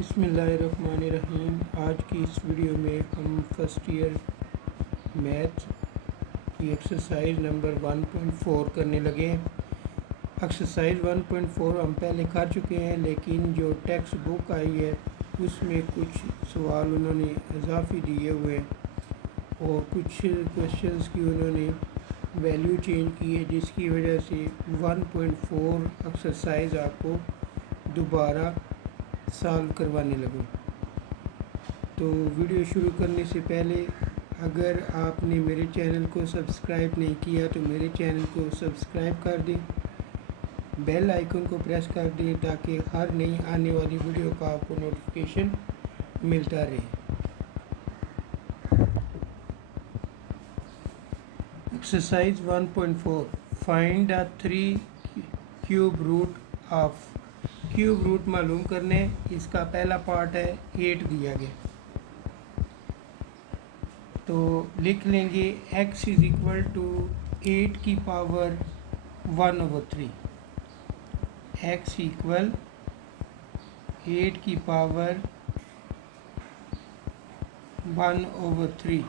बिस्मिल्लाहिर्रहमानिर्रहीम। आज की इस वीडियो में हम फर्स्ट ईयर मैथ की एक्सरसाइज नंबर 1.4 करने लगे हैं। एक्सरसाइज 1.4 हम पहले कर चुके हैं, लेकिन जो टेक्स्ट बुक आई है उसमें कुछ सवाल उन्होंने इजाफी दिए हुए हैं और कुछ क्वेश्चंस की उन्होंने वैल्यू चेंज की है, जिसकी वजह से 1.4 एक्सरसाइज आपको दोबारा सॉल्व करवाने लगूँ। तो वीडियो शुरू करने से पहले अगर आपने मेरे चैनल को सब्सक्राइब नहीं किया तो मेरे चैनल को सब्सक्राइब कर दें, बेल आइकन को प्रेस कर दें ताकि हर नई आने वाली वीडियो का आपको नोटिफिकेशन मिलता रहे। Exercise 1.4 find the 3 cube root of. Cube root मालूम करने, इसका पहला पार्ट है 8 दिया गया, तो लिख लेंगे x इज़ इक्वल टू 8 की पावर 1/3। x इक्वल 8 की पावर 1/3।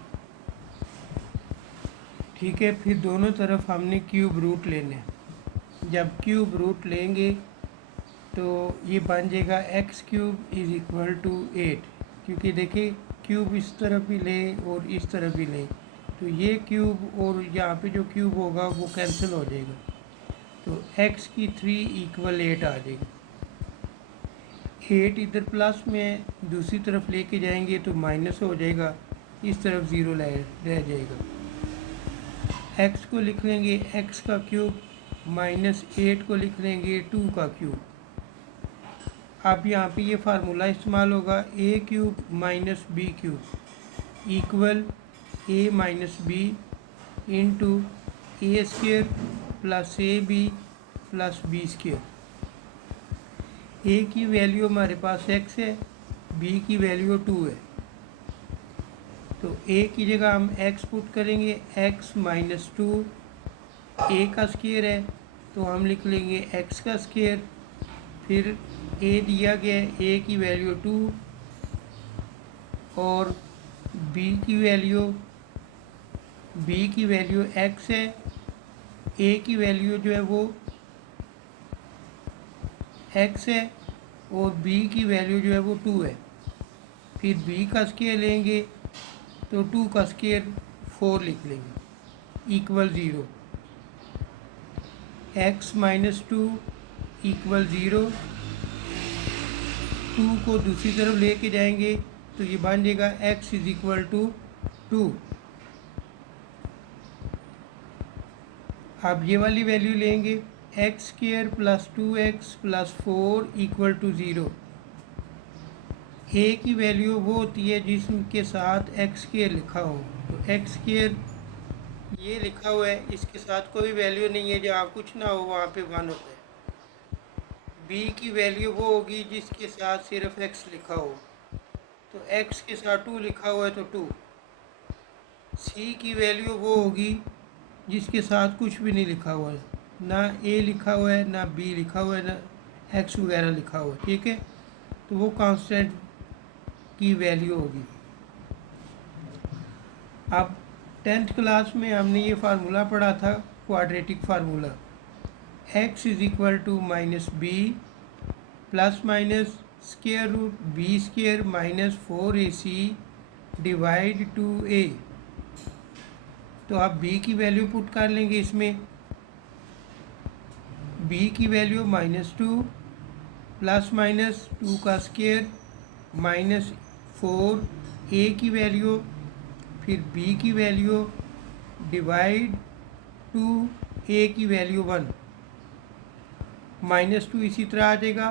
ठीक है, फिर दोनों तरफ हमने क्यूब रूट लेने हैं। जब क्यूब रूट लेंगे तो ये बन जाएगा x cube is equal to 8, क्योंकि देखिए क्यूब इस तरफ भी लें और इस तरफ भी लें तो ये क्यूब और यहाँ पे जो क्यूब होगा वो कैंसिल हो जाएगा, तो x की 3 इक्वल 8 आ जाएगी। 8 इधर प्लस में दूसरी तरफ लेके जाएंगे तो माइनस हो जाएगा, इस तरफ ज़ीरो रह जाएगा। x को लिख लेंगे x का क्यूब, माइनस 8 को लिख लेंगे 2 का क्यूब। अब यहाँ पे ये फार्मूला इस्तेमाल होगा a cube minus b cube equal a minus b into a square plus a B plus b square. a की वैल्यू हमारे पास x है, b की वैल्यू 2 है, तो a की जगह हम x पुट करेंगे, x माइनस 2 a का स्क्र है तो हम लिख लेंगे x का स्क्र, फिर a दिया गया है, a की वैल्यू 2 और b की वैल्यू x है, a की वैल्यू जो है वो x है और b की वैल्यू जो है वो 2 है। फिर b का स्क्वायर लेंगे तो 2 का स्क्वायर 4 लिख लेंगे इक्वल 0। x माइनस 2 इक्वल 0, 2 को दूसरी तरफ लेके जाएंगे तो ये बन जाएगा x इज़ इक्वल टू 2। अब ये वाली वैल्यू लेंगे x square plus 2x plus 4 equal to 0। a की वैल्यू वो होती है जिसके साथ एक्स स्क्र लिखा हो, तो एक्स स्क्र ये लिखा हुआ है, इसके साथ कोई वैल्यू नहीं है, जहाँ कुछ ना हो वहाँ पे 1 होता है। b की वैल्यू वो होगी जिसके साथ सिर्फ x लिखा हो, तो x के साथ 2 लिखा हुआ है तो 2। c की वैल्यू वो होगी जिसके साथ कुछ भी नहीं लिखा हुआ है, ना a लिखा हुआ है ना b लिखा हुआ है ना x वगैरह लिखा हुआ है। ठीक है, तो वो कांस्टेंट की वैल्यू होगी। अब 10th क्लास में हमने ये फार्मूला पढ़ा था, quadratic formula, x is equal to minus b plus minus square root b square minus 4ac divide 2a। तो आप b की वैल्यू पुट कर लेंगे इसमें, b की वैल्यू माइनस 2 प्लस माइनस 2 का स्क्वायर माइनस 4, a की वैल्यू, फिर b की वैल्यू डिवाइड 2, a की वैल्यू 1, माइनस 2 इसी तरह आ जाएगा,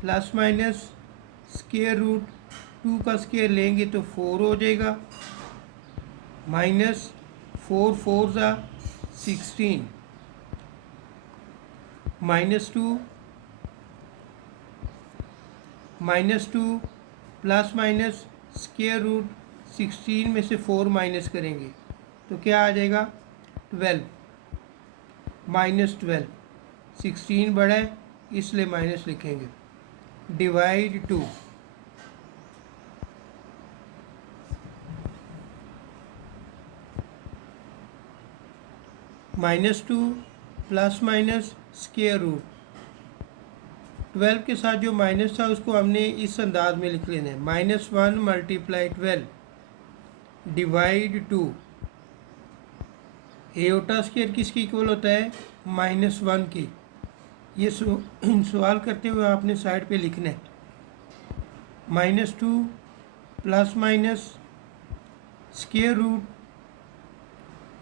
प्लस माइनस स्क्वायर रूट 2 का स्क्वायर लेंगे तो 4 हो जाएगा, माइनस 4 4 ज़ा 16, minus 2 plus minus square root 16 में से 4 माइनस करेंगे तो क्या आ जाएगा 12, माइनस 12, 16 बड़ा है इसलिए माइनस लिखेंगे, divide 2, -2 plus minus square root 12 के साथ जो माइनस था उसको हमने इस अंदाज में लिख लेना है। -1 मल्टीप्लाई 12 डिवाइड 2। एओटा स्क्वायर किसकी इक्वल होता है? -1 की। ये सवाल करते हुए आपने साइड पे लिखना है। -2 प्लस माइनस स्क्वायर रूट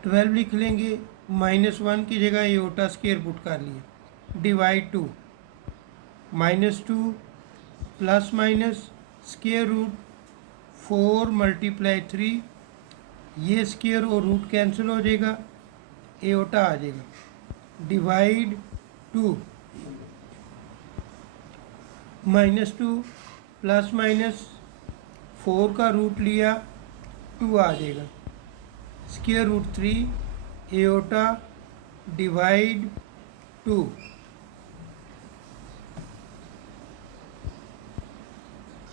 12 लिख लेंगे, -1 की जगह एओटा स्क्वायर पुट कर लिए, divide 2। -2 plus minus square root 4 multiply 3, ये स्क्वायर और रूट कैंसिल हो जाएगा, एओटा आ जाएगा, डिवाइड 2। -2 प्लस माइनस 4 का रूट लिया, 2 आ जाएगा, स्क्वायर रूट 3 एओटा डिवाइड 2।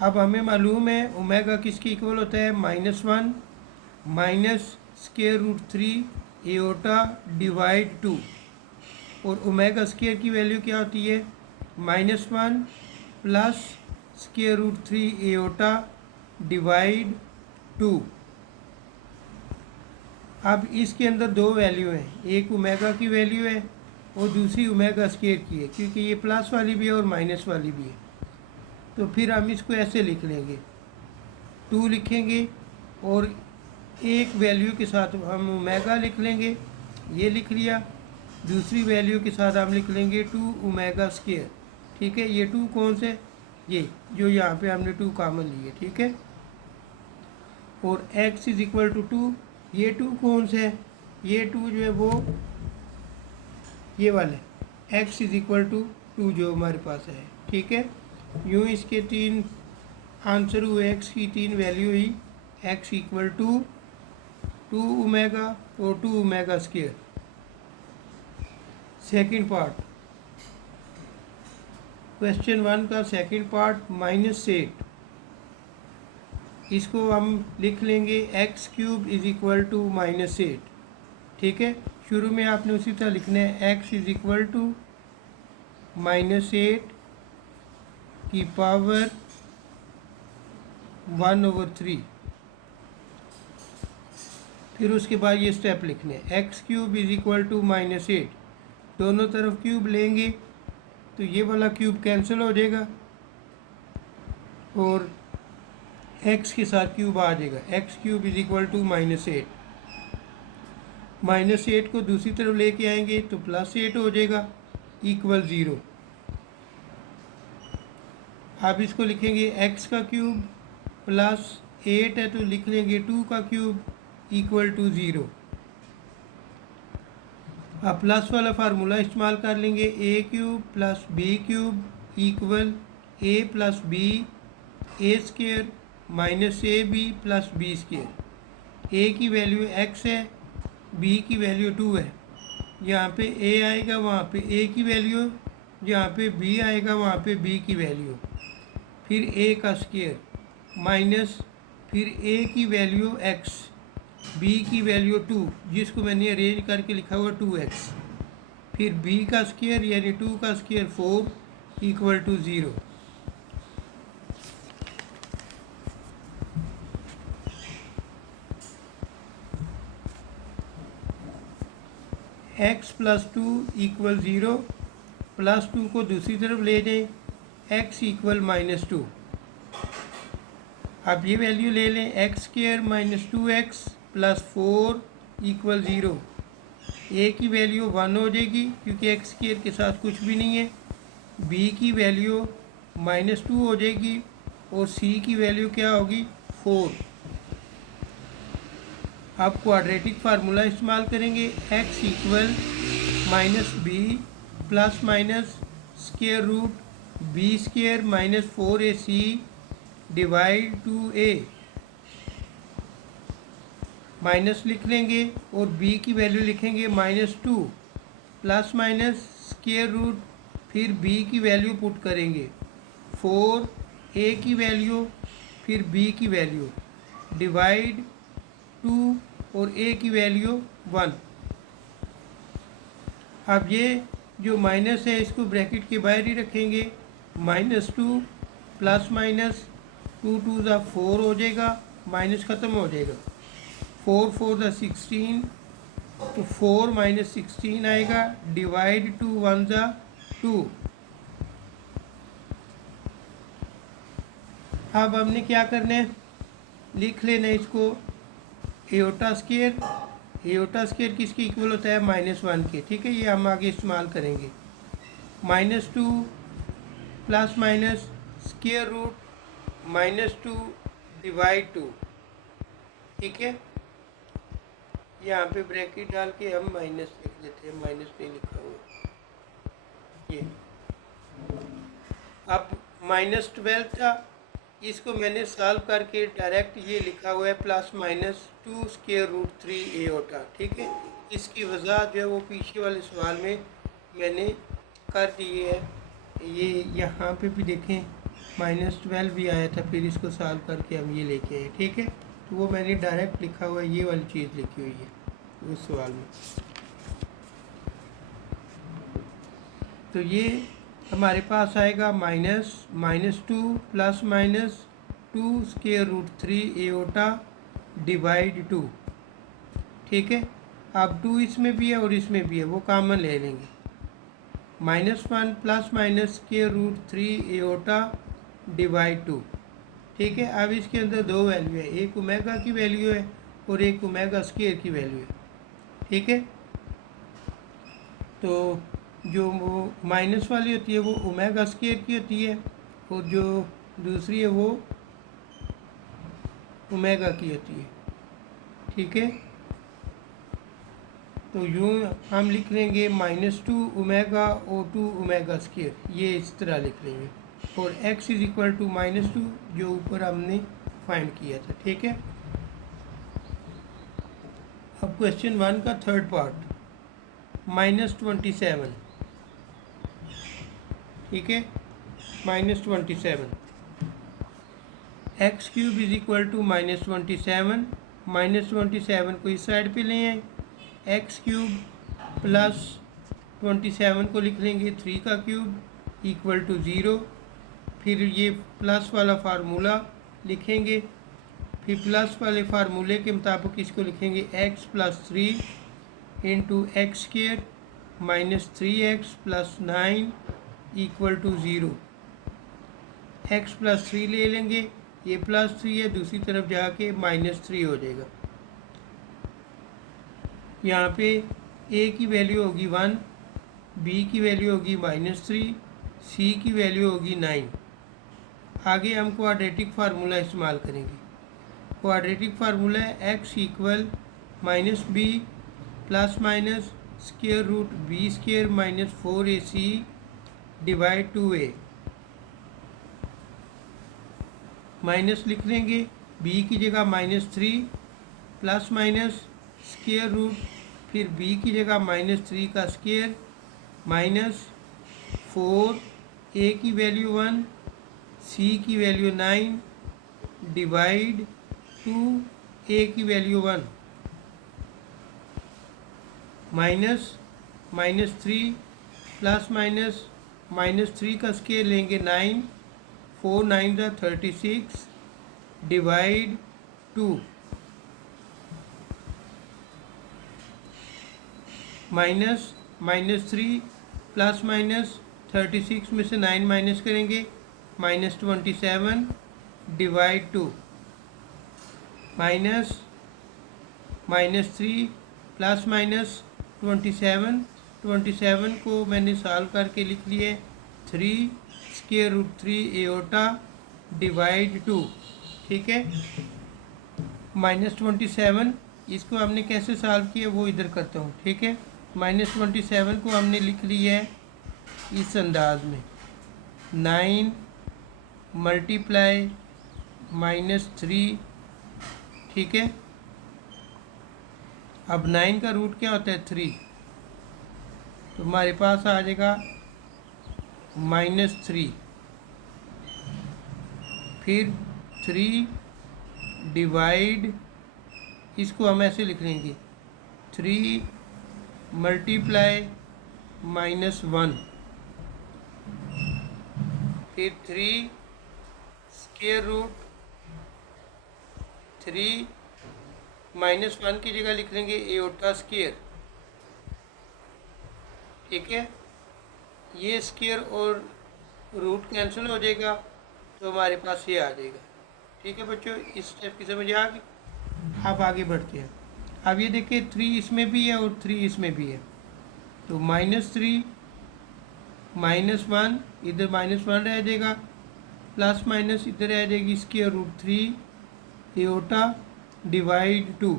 अब हमें मालूम है ओमेगा किसकी इक्वल होता है? -1 minus square root 3 iota divide 2। और ओमेगा स्क्वायर की वैल्यू क्या होती है? -1 plus square root 3 iota divide 2। अब इसके अंदर दो वैल्यू हैं, एक ओमेगा की वैल्यू है और दूसरी ओमेगा स्क्वायर की है, क्योंकि ये प्लस वाली भी है और माइनस वाली भी है। तो फिर हम इसको ऐसे लिख लेंगे, 2 लिखेंगे और एक वैल्यू के साथ हम ओमेगा लिख लेंगे, ये लिख लिया। दूसरी वैल्यू के साथ हम लिख लेंगे 2 ओमेगा स्क्वायर। ठीक है, ये 2 कौन से? ये जो यहाँ पे हमने 2 कॉमन लिए। ठीक है, और x इज इक्वल टू 2, ये 2 कौन से है? ये 2 जो है वो ये वाले, x इज इक्वल टू 2 जो हमारे पास है। ठीक है, यूँ इसके 3 आंसर हुए, x की 3 वैल्यू हुई, x इक्वल टू 2 ओमेगा और 2 omega square. Second part, question 1 का सेकंड पार्ट, -8, इसको हम लिख लेंगे x³ इज इक्वल टू -8। ठीक है, शुरू में आपने उसी तरह लिखना है, x इज इक्वल टू -8 की पावर 1/3। फिर उसके बाद ये स्टेप लिखने हैं, x³ इज इक्वल टू -8, दोनों तरफ क्यूब लेंगे तो ये वाला क्यूब कैंसिल हो जाएगा और x के साथ क्यूब आ जाएगा, x³ इज इक्वल टू -8। -8 को दूसरी तरफ लेके आएंगे तो +8 हो जाएगा, इक्वल 0। अब इसको लिखेंगे x का क्यूब +8 है तो लिख लेंगे 2 का क्यूब इक्वल टू 0। अब प्लस वाला फार्मूला इस्तेमाल कर लेंगे, a³ plus b³ equal a plus B a square minus ab plus b square. a की वैल्यू x है, b की वैल्यू 2 है, यहाँ पे a आएगा वहाँ पे a की वैल्यू, जहाँ पे b आएगा वहाँ पे b की वैल्यू, फिर a का स्क्वायर माइनस फिर a की वैल्यू x, b की वैल्यू 2 जिसको मैंने अरेंज करके लिखा हुआ 2x, फिर b का स्क्वायर यानी 2 का square 4 equal to 0। x plus 2 equal 0, +2 को दूसरी तरफ ले जाएं, x इक्वल -2। अब ये वैल्यू ले लें, x² - 2x plus 4 equal 0। a की वैल्यू 1 हो जाएगी क्योंकि x² के साथ कुछ भी नहीं है, b की वैल्यू -2 हो जाएगी और c की वैल्यू क्या होगी? 4। अब क्वाड्रेटिक फार्मूला इस्तेमाल करेंगे, x equal -b plus minus square root b² - 4ac divide 2a, minus लिख लेंगे और b की वैल्यू लिखेंगे -2 प्लस माइनस स्क्वायर रूट, फिर b की वैल्यू पुट करेंगे 4, a की वैल्यू फिर b की वैल्यू डिवाइड 2 और a की वैल्यू 1। अब ये जो माइनस है इसको ब्रैकेट के बाहर ही रखेंगे, -2 प्लस माइनस 2 2 ज़ा 4 हो जाएगा, माइनस ख़त्म हो जाएगा, 4 4 ज़ा 16, तो 4 माइनस 16 आएगा, डिवाइड 2 1 ज़ा 2। अब हमने क्या करना है, लिख लेना है इसको एओटा स्क्वायर। एओटा स्क्वायर किसके इक्वल होता है, -1 के। ठीक है, ये हम आगे इस्तेमाल करेंगे। -2 plus minus square root -2 divide 2। ठीक है, यहाँ पे ब्रैकेट डाल के हम माइनस लिख देते हैं, माइनस नहीं लिखा हुआ ये। अब -12 था, इसको मैंने सॉल्व करके डायरेक्ट ये लिखा हुआ है +-2 स्क्वायर रूट 3 एओटा। ठीक है, इसकी वजह जो है वो पीछे वाले सवाल में मैंने कर दी है। ये यहाँ पे भी देखें -12 भी आया था, फिर इसको सॉल्व करके हम ये लेके आए। ठीक है, तो वो मैंने डायरेक्ट लिखा हुआ है, ये वाली चीज़ लिखी हुई है उस सवाल में। तो ये हमारे पास आएगा -2 plus -2 square root 3 iota divide 2। ठीक है, अब 2 इसमें भी है और इसमें भी है, वो कॉमन ले लेंगे। -1 plus minus square root 3 iota divide 2। ठीक है, अब इसके अंदर दो वैल्यू है, एक ओमेगा की वैल्यू है और एक ओमेगा स्क्वायर की वैल्यू है। ठीक है, तो जो वो माइनस वाली होती है वो ओमेगा स्क्वायर की होती है और जो दूसरी है वो ओमेगा की होती है। ठीक है, तो यूँ हम लिख लेंगे -2 ओमेगा O2 ओमेगा स्क्वायर, ये इस तरह लिख लेंगे। और x इज इक्वल टू -2 जो ऊपर हमने फाइंड किया था। ठीक है, अब क्वेश्चन 1 का थर्ड पार्ट, -27। ठीक है, -27, x³ इज इक्वल टू -27, -27 को इस साइड पे ले आए, x³ प्लस 27 को लिख लेंगे 3 का क्यूब इक्वल टू 0। फिर ये प्लस वाला फार्मूला लिखेंगे, फिर प्लस वाले फार्मूले के मुताबिक इसको लिखेंगे x plus 3 into x square -3x plus 9 equal to 0। x plus 3 ले लेंगे, ये +3 है, दूसरी तरफ जाके -3 हो जाएगा। यहाँ पे a की वैल्यू होगी 1, b की वैल्यू होगी -3, c की वैल्यू होगी 9। आगे हम क्वाड्रेटिक फार्मूला इस्तेमाल करेंगे। क्वाड्रेटिक फार्मूला है x equal -b plus minus square root b square -4ac divide 2a। Minus लिख लेंगे, b की जगह -3 प्लस माइनस स्क्वायर रूट, फिर b की जगह -3 का स्क्वायर -4, a की वैल्यू 1, c की वैल्यू 9 डिवाइड 2, a की वैल्यू 1, -3 प्लस माइनस -3 का स्क्वायर लेंगे 9, 4 9 ज़ा 36 डिवाइड 2, -3 प्लस माइनस 36 में से 9 माइनस करेंगे -27 डिवाइड 2, -3 प्लस माइनस 27 को मैंने सॉल्व करके लिख लिए 3 स्क्वायर रूट 3 एओटा डिवाइड 2। ठीक है, -27 इसको हमने कैसे सॉल्व किया वो इधर करता हूँ। ठीक है, -27 को हमने लिख लिया है इस अंदाज में, 9 मल्टीप्लाई -3। ठीक है, अब 9 का रूट क्या होता है 3, तो हमारे पास आ जाएगा -3, फिर 3 डिवाइड, इसको हम ऐसे लिख लेंगे 3 मल्टीप्लाई -1, फिर 3 स्क्वायर रूट 3 -1 की जगह लिख लेंगे एओटा स्क्वायर। ठीक है, ये स्क्वायर और रूट कैंसिल हो जाएगा तो हमारे पास ये आ जाएगा। ठीक है बच्चों, इस स्टेप की समझ आ गई। आप आगे बढ़ते हैं। अब ये देखिए 3 इसमें भी है और 3 इसमें भी है, तो -3 -1 इधर -1 रह जाएगा, प्लस माइनस इधर रह जाएगी स्क्वायर रूट 3 एओटा डिवाइड 2।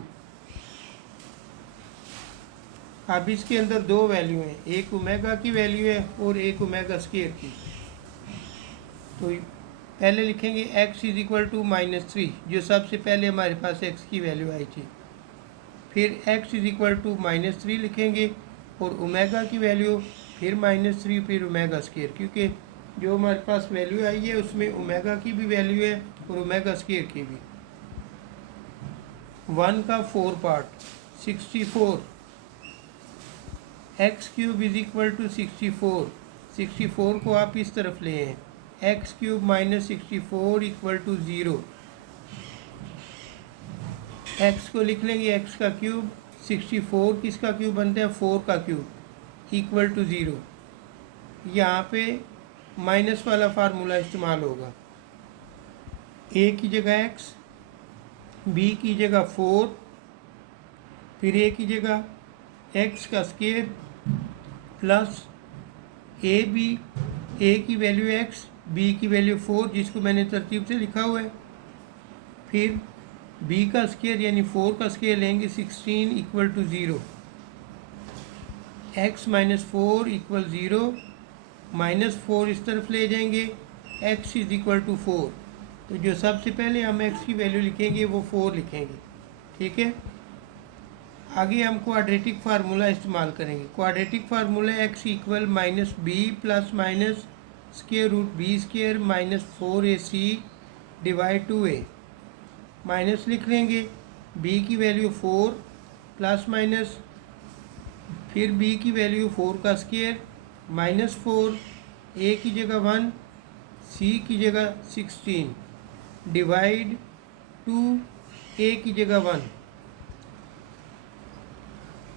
अब इसके अंदर दो वैल्यू हैं, एक ओमेगा की वैल्यू है और एक ओमेगा स्क्वायर की। तो पहले लिखेंगे x इज इक्वल टू -3, जो सबसे पहले हमारे पास x की वैल्यू आई थी। फिर x इज इक्वल टू -3 लिखेंगे और ओमेगा की वैल्यू फिर -3 फिर ओमेगा स्क्वायर, क्योंकि जो हमारे पास वैल्यू आई है उसमें ओमेगा की भी वैल्यू है और ओमेगा स्क्वायर की भी। 1 का 4 part 64, x cube is equal to 64। 64 को आप इस तरफ ले हैं, x cube minus 64 equal to 0। X को लिख लेंगे एक्स का क्यूब, 64 किसका क्यूब बनता है 4 का क्यूब इक्वल टू 0। यहाँ पे माइनस वाला फार्मूला इस्तेमाल होगा, ए की जगह एक्स, बी की जगह 4, फिर ए की जगह एक्स का स्क्वायर प्लस ए बी, ए की वैल्यू एक्स, बी की वैल्यू 4 जिसको मैंने तरतीब से लिखा हुआ है, फिर बी का स्क्वायर यानी 4 का स्क्वायर लेंगे 16 equal to 0। X minus 4 equal 0, -4 इस तरफ ले जाएंगे, x इज इक्वल टू 4। तो जो सबसे पहले हम x की वैल्यू लिखेंगे वो 4 लिखेंगे। ठीक है, आगे हम क्वाड्रेटिक फार्मूला इस्तेमाल करेंगे। Quadratic formula x equal -b plus minus square root b square -4ac divide 2a। Minus लिख लेंगे, b की वैल्यू 4 प्लस माइनस फिर b की वैल्यू 4 का स्क्वायर -4, a की जगह 1, c की जगह 16 डिवाइड 2, a की जगह 1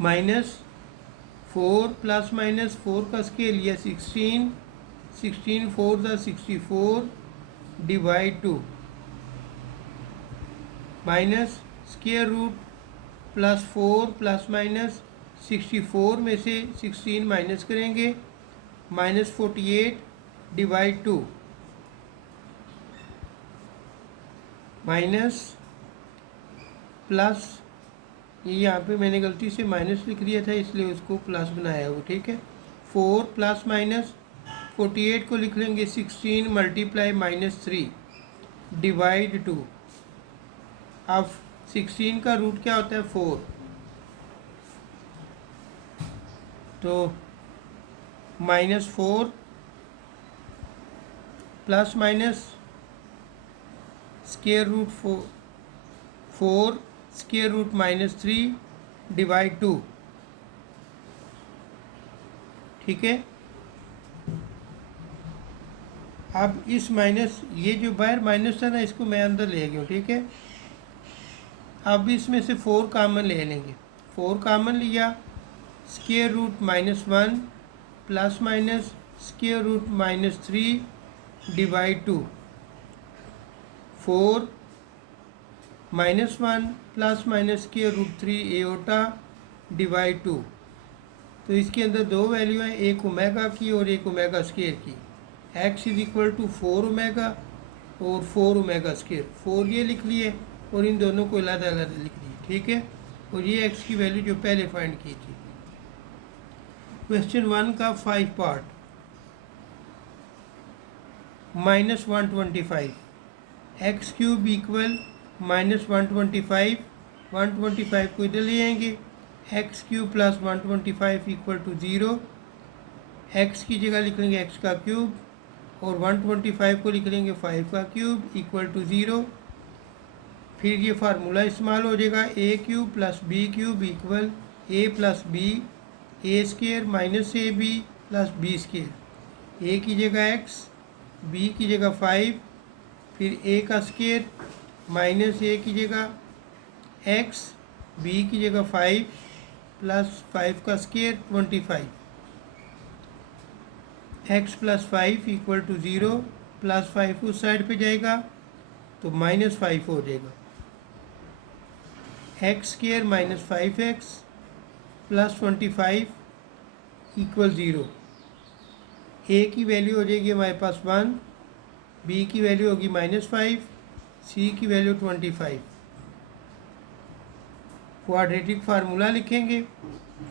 -4 प्लस माइनस 4 का स्केल लिया 16, 16 4 द 64 divide 2 minus square root plus 4 plus minus 64 में से 16 माइनस करेंगे -48 डिवाइड 2 माइनस प्लस, ये यहाँ पे मैंने गलती से माइनस लिख दिया था इसलिए उसको प्लस बनाया वो। ठीक है, 4 प्लस माइनस 48 को लिख लेंगे 16 मल्टीप्लाई -3 डिवाइड 2। अब 16 का रूट क्या होता है 4, तो -4 plus minus square root 4 square root -3 divide 2। ठीक है, अब इस माइनस, ये जो बाहर माइनस था ना इसको मैं अंदर ले गया। ठीक है, अब इसमें से 4 कॉमन ले लेंगे, 4 कॉमन लिया, square root -1 plus minus square root -3 divide 2। 4 -1 plus minus square root 3 iota divide 2। तो इसके अंदर दो वैल्यू हैं, एक ओमेगा की और एक ओमेगा स्क्वायर की। x is equal to 4 omega और 4 ओमेगा स्क्वायर, 4 ये लिख लिए और इन दोनों को अलग अलग लिख दिए। ठीक है, और ये x की वैल्यू जो पहले फाइंड की थी। क्वेश्चन 1 का 5 पार्ट, -125, एक्स क्यूब इक्वल -125, 125 को इधर ले आएंगे, x cube plus 125 equal to 0। X की जगह लिख लेंगे एक्स का क्यूब और 125 को लिख लेंगे 5 का क्यूब इक्वल टू 0। फिर ये फार्मूला इस्तेमाल हो जाएगा, A cube plus B cube equal A plus B A square minus A B plus B square, A की जगह एक्स, बी की जगह 5, फिर ए का स्केयर माइनस ए की जगह एक्स, बी की जगह 5 प्लस 5 का square 25, x plus 5 equal to 0, plus 5 उस साइड पे जाएगा तो माइनस 5 हो जाएगा, x square minus 5x plus 25 equal 0। ए की वैल्यू हो जाएगी हमारे पास 1, बी की वैल्यू होगी -5, सी की वैल्यू 25। क्वाड्रेटिक फार्मूला लिखेंगे,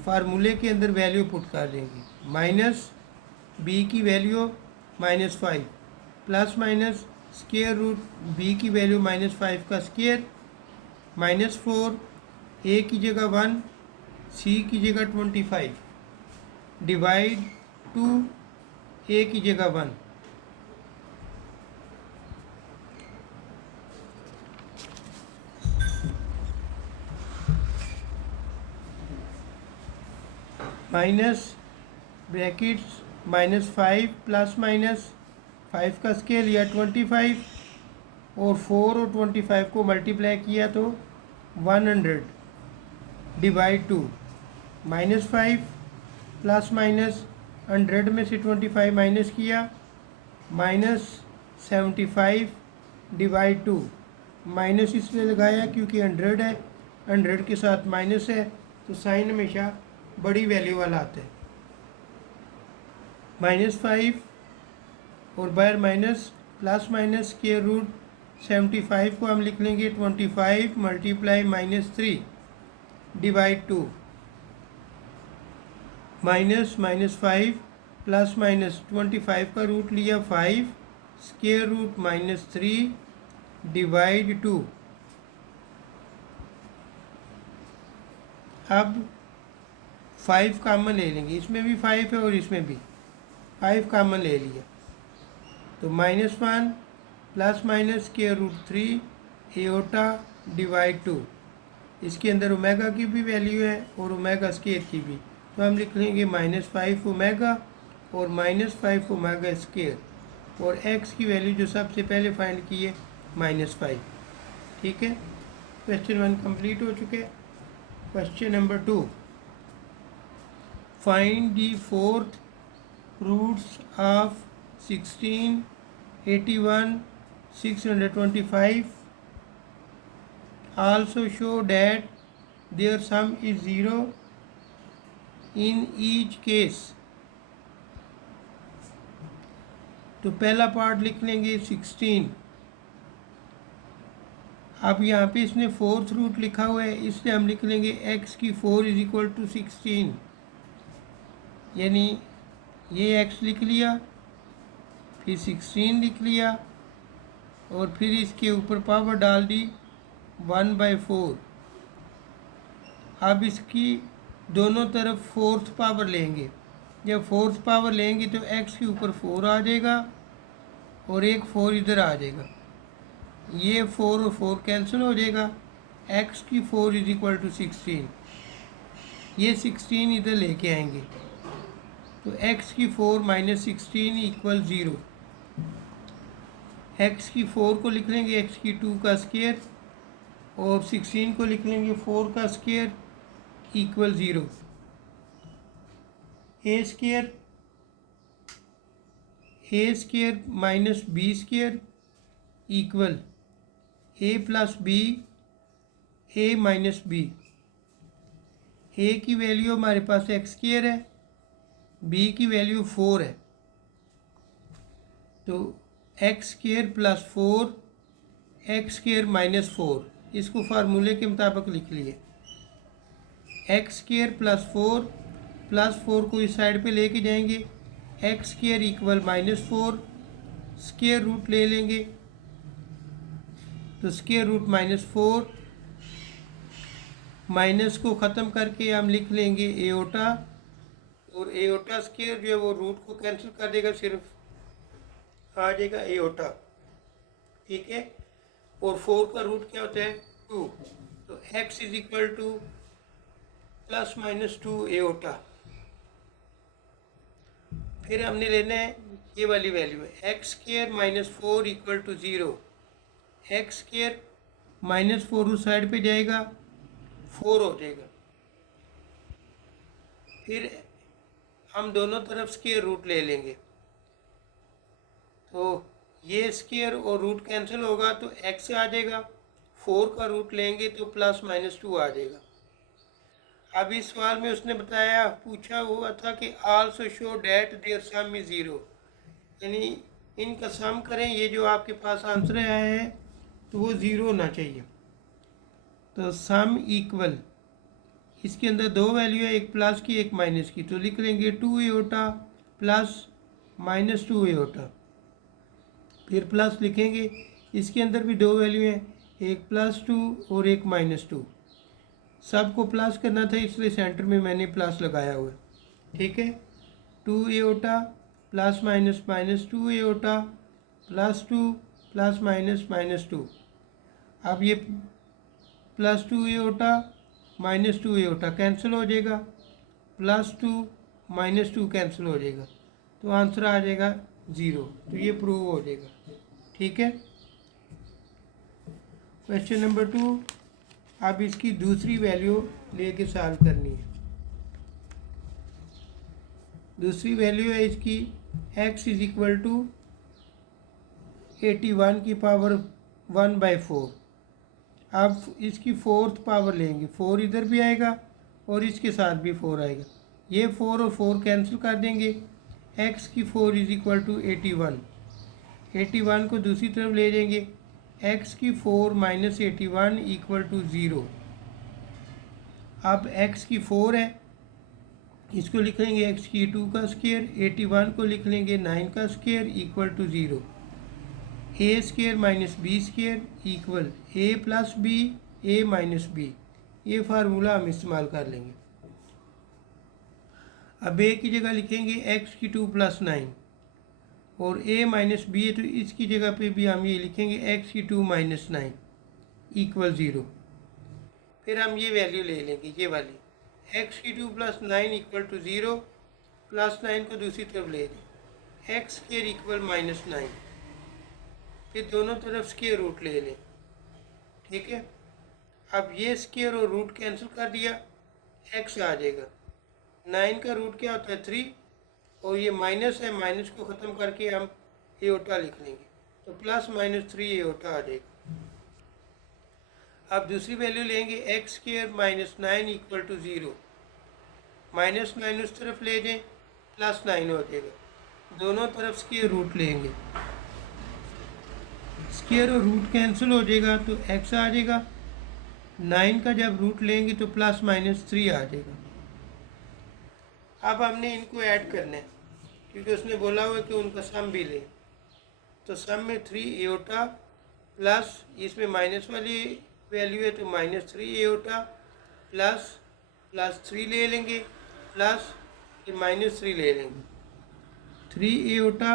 फार्मूले के अंदर वैल्यू पुट कर देंगे, माइनस बी की value -5 plus minus square root b की वैल्यू -5 का स्केयर -4, ए की जगह 1, सी की जगह 25 डिवाइड 2, ए की जगह 1। माइनस ब्रैकेट्स -5 प्लस माइनस 5 का स्केल या 25 और 4 और 25 को मल्टीप्लाई किया तो 100 डिवाइड 2, -5 प्लस माइनस 100 में से 25 माइनस किया -75 डिवाइड 2, माइनस इसलिए लगाया क्योंकि 100 है, 100 के साथ माइनस है तो साइन हमेशा बड़ी वैल्यू वाला आता है, -5 और बाहर माइनस प्लस माइनस के रूट 75 को हम लिख लेंगे 25 मल्टीप्लाई -3 डिवाइड 2, -5 प्लस माइनस 25 का रूट लिया 5 स्केयर रूट -3 डिवाइड 2। अब 5 कामन ले लेंगे, इसमें भी 5 है और इसमें भी 5 कामन ले लिया तो -1 प्लस माइनस के रूट 3 एओटा डिवाइड 2, इसके अंदर ओमेगा की भी वैल्यू है और ओमेगा स्केयर की भी, तो हम लिख लेंगे -5 ओमेगा और -5 ओमेगा स्केयर और x की वैल्यू जो सबसे पहले फाइंड की है -5। ठीक है, क्वेश्चन 1 कंप्लीट हो चुके। Question number 2, find the fourth roots of 16, 81, 625, also show that their sum is 0 in each case। तो पहला पार्ट लिख लेंगे 16। अब यहाँ पे इसने फोर्थ रूट लिखा हुआ है, इसलिए हम लिख लेंगे x की 4 = 16, यानी ये x लिख लिया, फिर 16 लिख लिया और फिर इसके ऊपर पावर डाल दी 1/4। अब इसकी दोनों तरफ फोर्थ पावर लेंगे, जब फोर्थ पावर लेंगे तो x के ऊपर 4 आ जाएगा और एक 4 इधर आ जाएगा, ये 4 और 4 कैंसिल हो जाएगा, x की 4 = 16, ये 16 इधर लेके आएंगे तो x की 4 - 16 = 0। x की 4 को लिख लेंगे x की 2 का स्केयर और 16 को लिख लेंगे 4 का square = 0। a square minus b square equal a plus b, a minus b। a की वैल्यू हमारे पास x स्केयर है, b की वैल्यू 4 है, तो x square plus 4 x square minus 4, इसको फार्मूले के मुताबिक लिख लिए, x स्केयर प्लस 4 को इस साइड पे लेके जाएंगे, x square equal -4, square root ले लेंगे तो स्केयर रूट -4, माइनस को ख़त्म करके हम लिख लेंगे एओटा, और एओटा स्केयर जो है वो रूट को कैंसिल कर देगा, सिर्फ आ जाएगा एओटा। ठीक है, और 4 का रूट क्या होता है 2, तो x = ±2 एओटा। फिर हमने लेना है ये वाली वैल्यू है x square minus 4 equal to 0। X square minus 4 उस साइड पे जाएगा 4 हो जाएगा। फिर हम दोनों तरफ स्क्वायर रूट ले लेंगे, तो ये स्क्वायर और रूट कैंसिल होगा तो एक्स आ जाएगा। 4 का रूट लेंगे तो प्लस माइनस 2 आ जाएगा। अब इस सवाल में उसने बताया पूछा हुआ था कि also show that their sum is 0, यानी इनका सम करें, ये जो आपके पास आंसर आया है तो वो 0 होना चाहिए। तो सम इक्वल, इसके अंदर दो वैल्यू है, एक प्लस की एक माइनस की, तो लिख लेंगे 2 एओटा प्लस माइनस 2 एओटा। फिर प्लस लिखेंगे, इसके अंदर भी दो वैल्यू हैं, एक +2 और एक -2। सबको प्लस करना था इसलिए सेंटर में मैंने प्लस लगाया हुआ है। ठीक है, 2 aorta plus minus -2 aorta +2 plus minus -2। अब ये +2 एओटा -2 एओटा कैंसिल हो जाएगा, +2 -2 कैंसिल हो जाएगा, तो आंसर आ जाएगा 0। तो ये प्रूव हो जाएगा। ठीक है, क्वेश्चन नंबर 2। अब इसकी दूसरी वैल्यू लेके सॉल्व करनी है। दूसरी वैल्यू है इसकी x इज इक्वल टू 81 की पावर 1/4। अब इसकी फोर्थ पावर लेंगे, 4 इधर भी आएगा और इसके साथ भी 4 आएगा, ये 4 और 4 कैंसिल कर देंगे। x की 4 इज इक्वल टू 81, 81 को दूसरी तरफ ले जाएंगे, x की 4 माइनस 81 इक्वल टू 0। अब x की 4 है, इसको लिख लेंगे x की 2 का स्क्वायर, 81 को लिख लेंगे 9 का square equal to 0। a square minus B square equal a plus B a minus b, ये फार्मूला हम इस्तेमाल कर लेंगे। अब a की जगह लिखेंगे x की 2 + 9 और a माइनस बी है तो इसकी जगह पे भी हम ये लिखेंगे x की 2 - 9 इक्वल 0। फिर हम ये वैल्यू ले लेंगे, ये वाली x की 2 + 9 इक्वल टू 0, +9 को दूसरी तरफ ले लें, x स्क्वायर इक्वल -9। फिर दोनों तरफ स्क्वायर रूट ले लें। ठीक है, अब ये स्क्वायर और रूट कैंसिल कर दिया, x आ जाएगा। 9 का रूट क्या होता है 3, और ये माइनस है, माइनस को ख़त्म करके हम एओटा लिख लेंगे, तो +-3 एओटा आ जाएगा। अब दूसरी वैल्यू लेंगे x स्क्वायर -9 इक्वल टू 0, -9 उस तरफ ले जाएं, +9 हो जाएगा। दोनों तरफ स्क्वायर रूट लेंगे, स्क्वायर और रूट कैंसिल हो जाएगा तो x आ जाएगा। 9 का जब रूट लेंगे तो +-3 आ जाएगा। अब हमने इनको ऐड करना है क्योंकि उसने बोला हुआ है कि उनका सम भी लें, तो सम में 3 एओटा प्लस इसमें माइनस वाली वैल्यू है तो -3 एओटा प्लस 3 ले लेंगे, प्लस फिर -3 ले लेंगे, 3 एओटा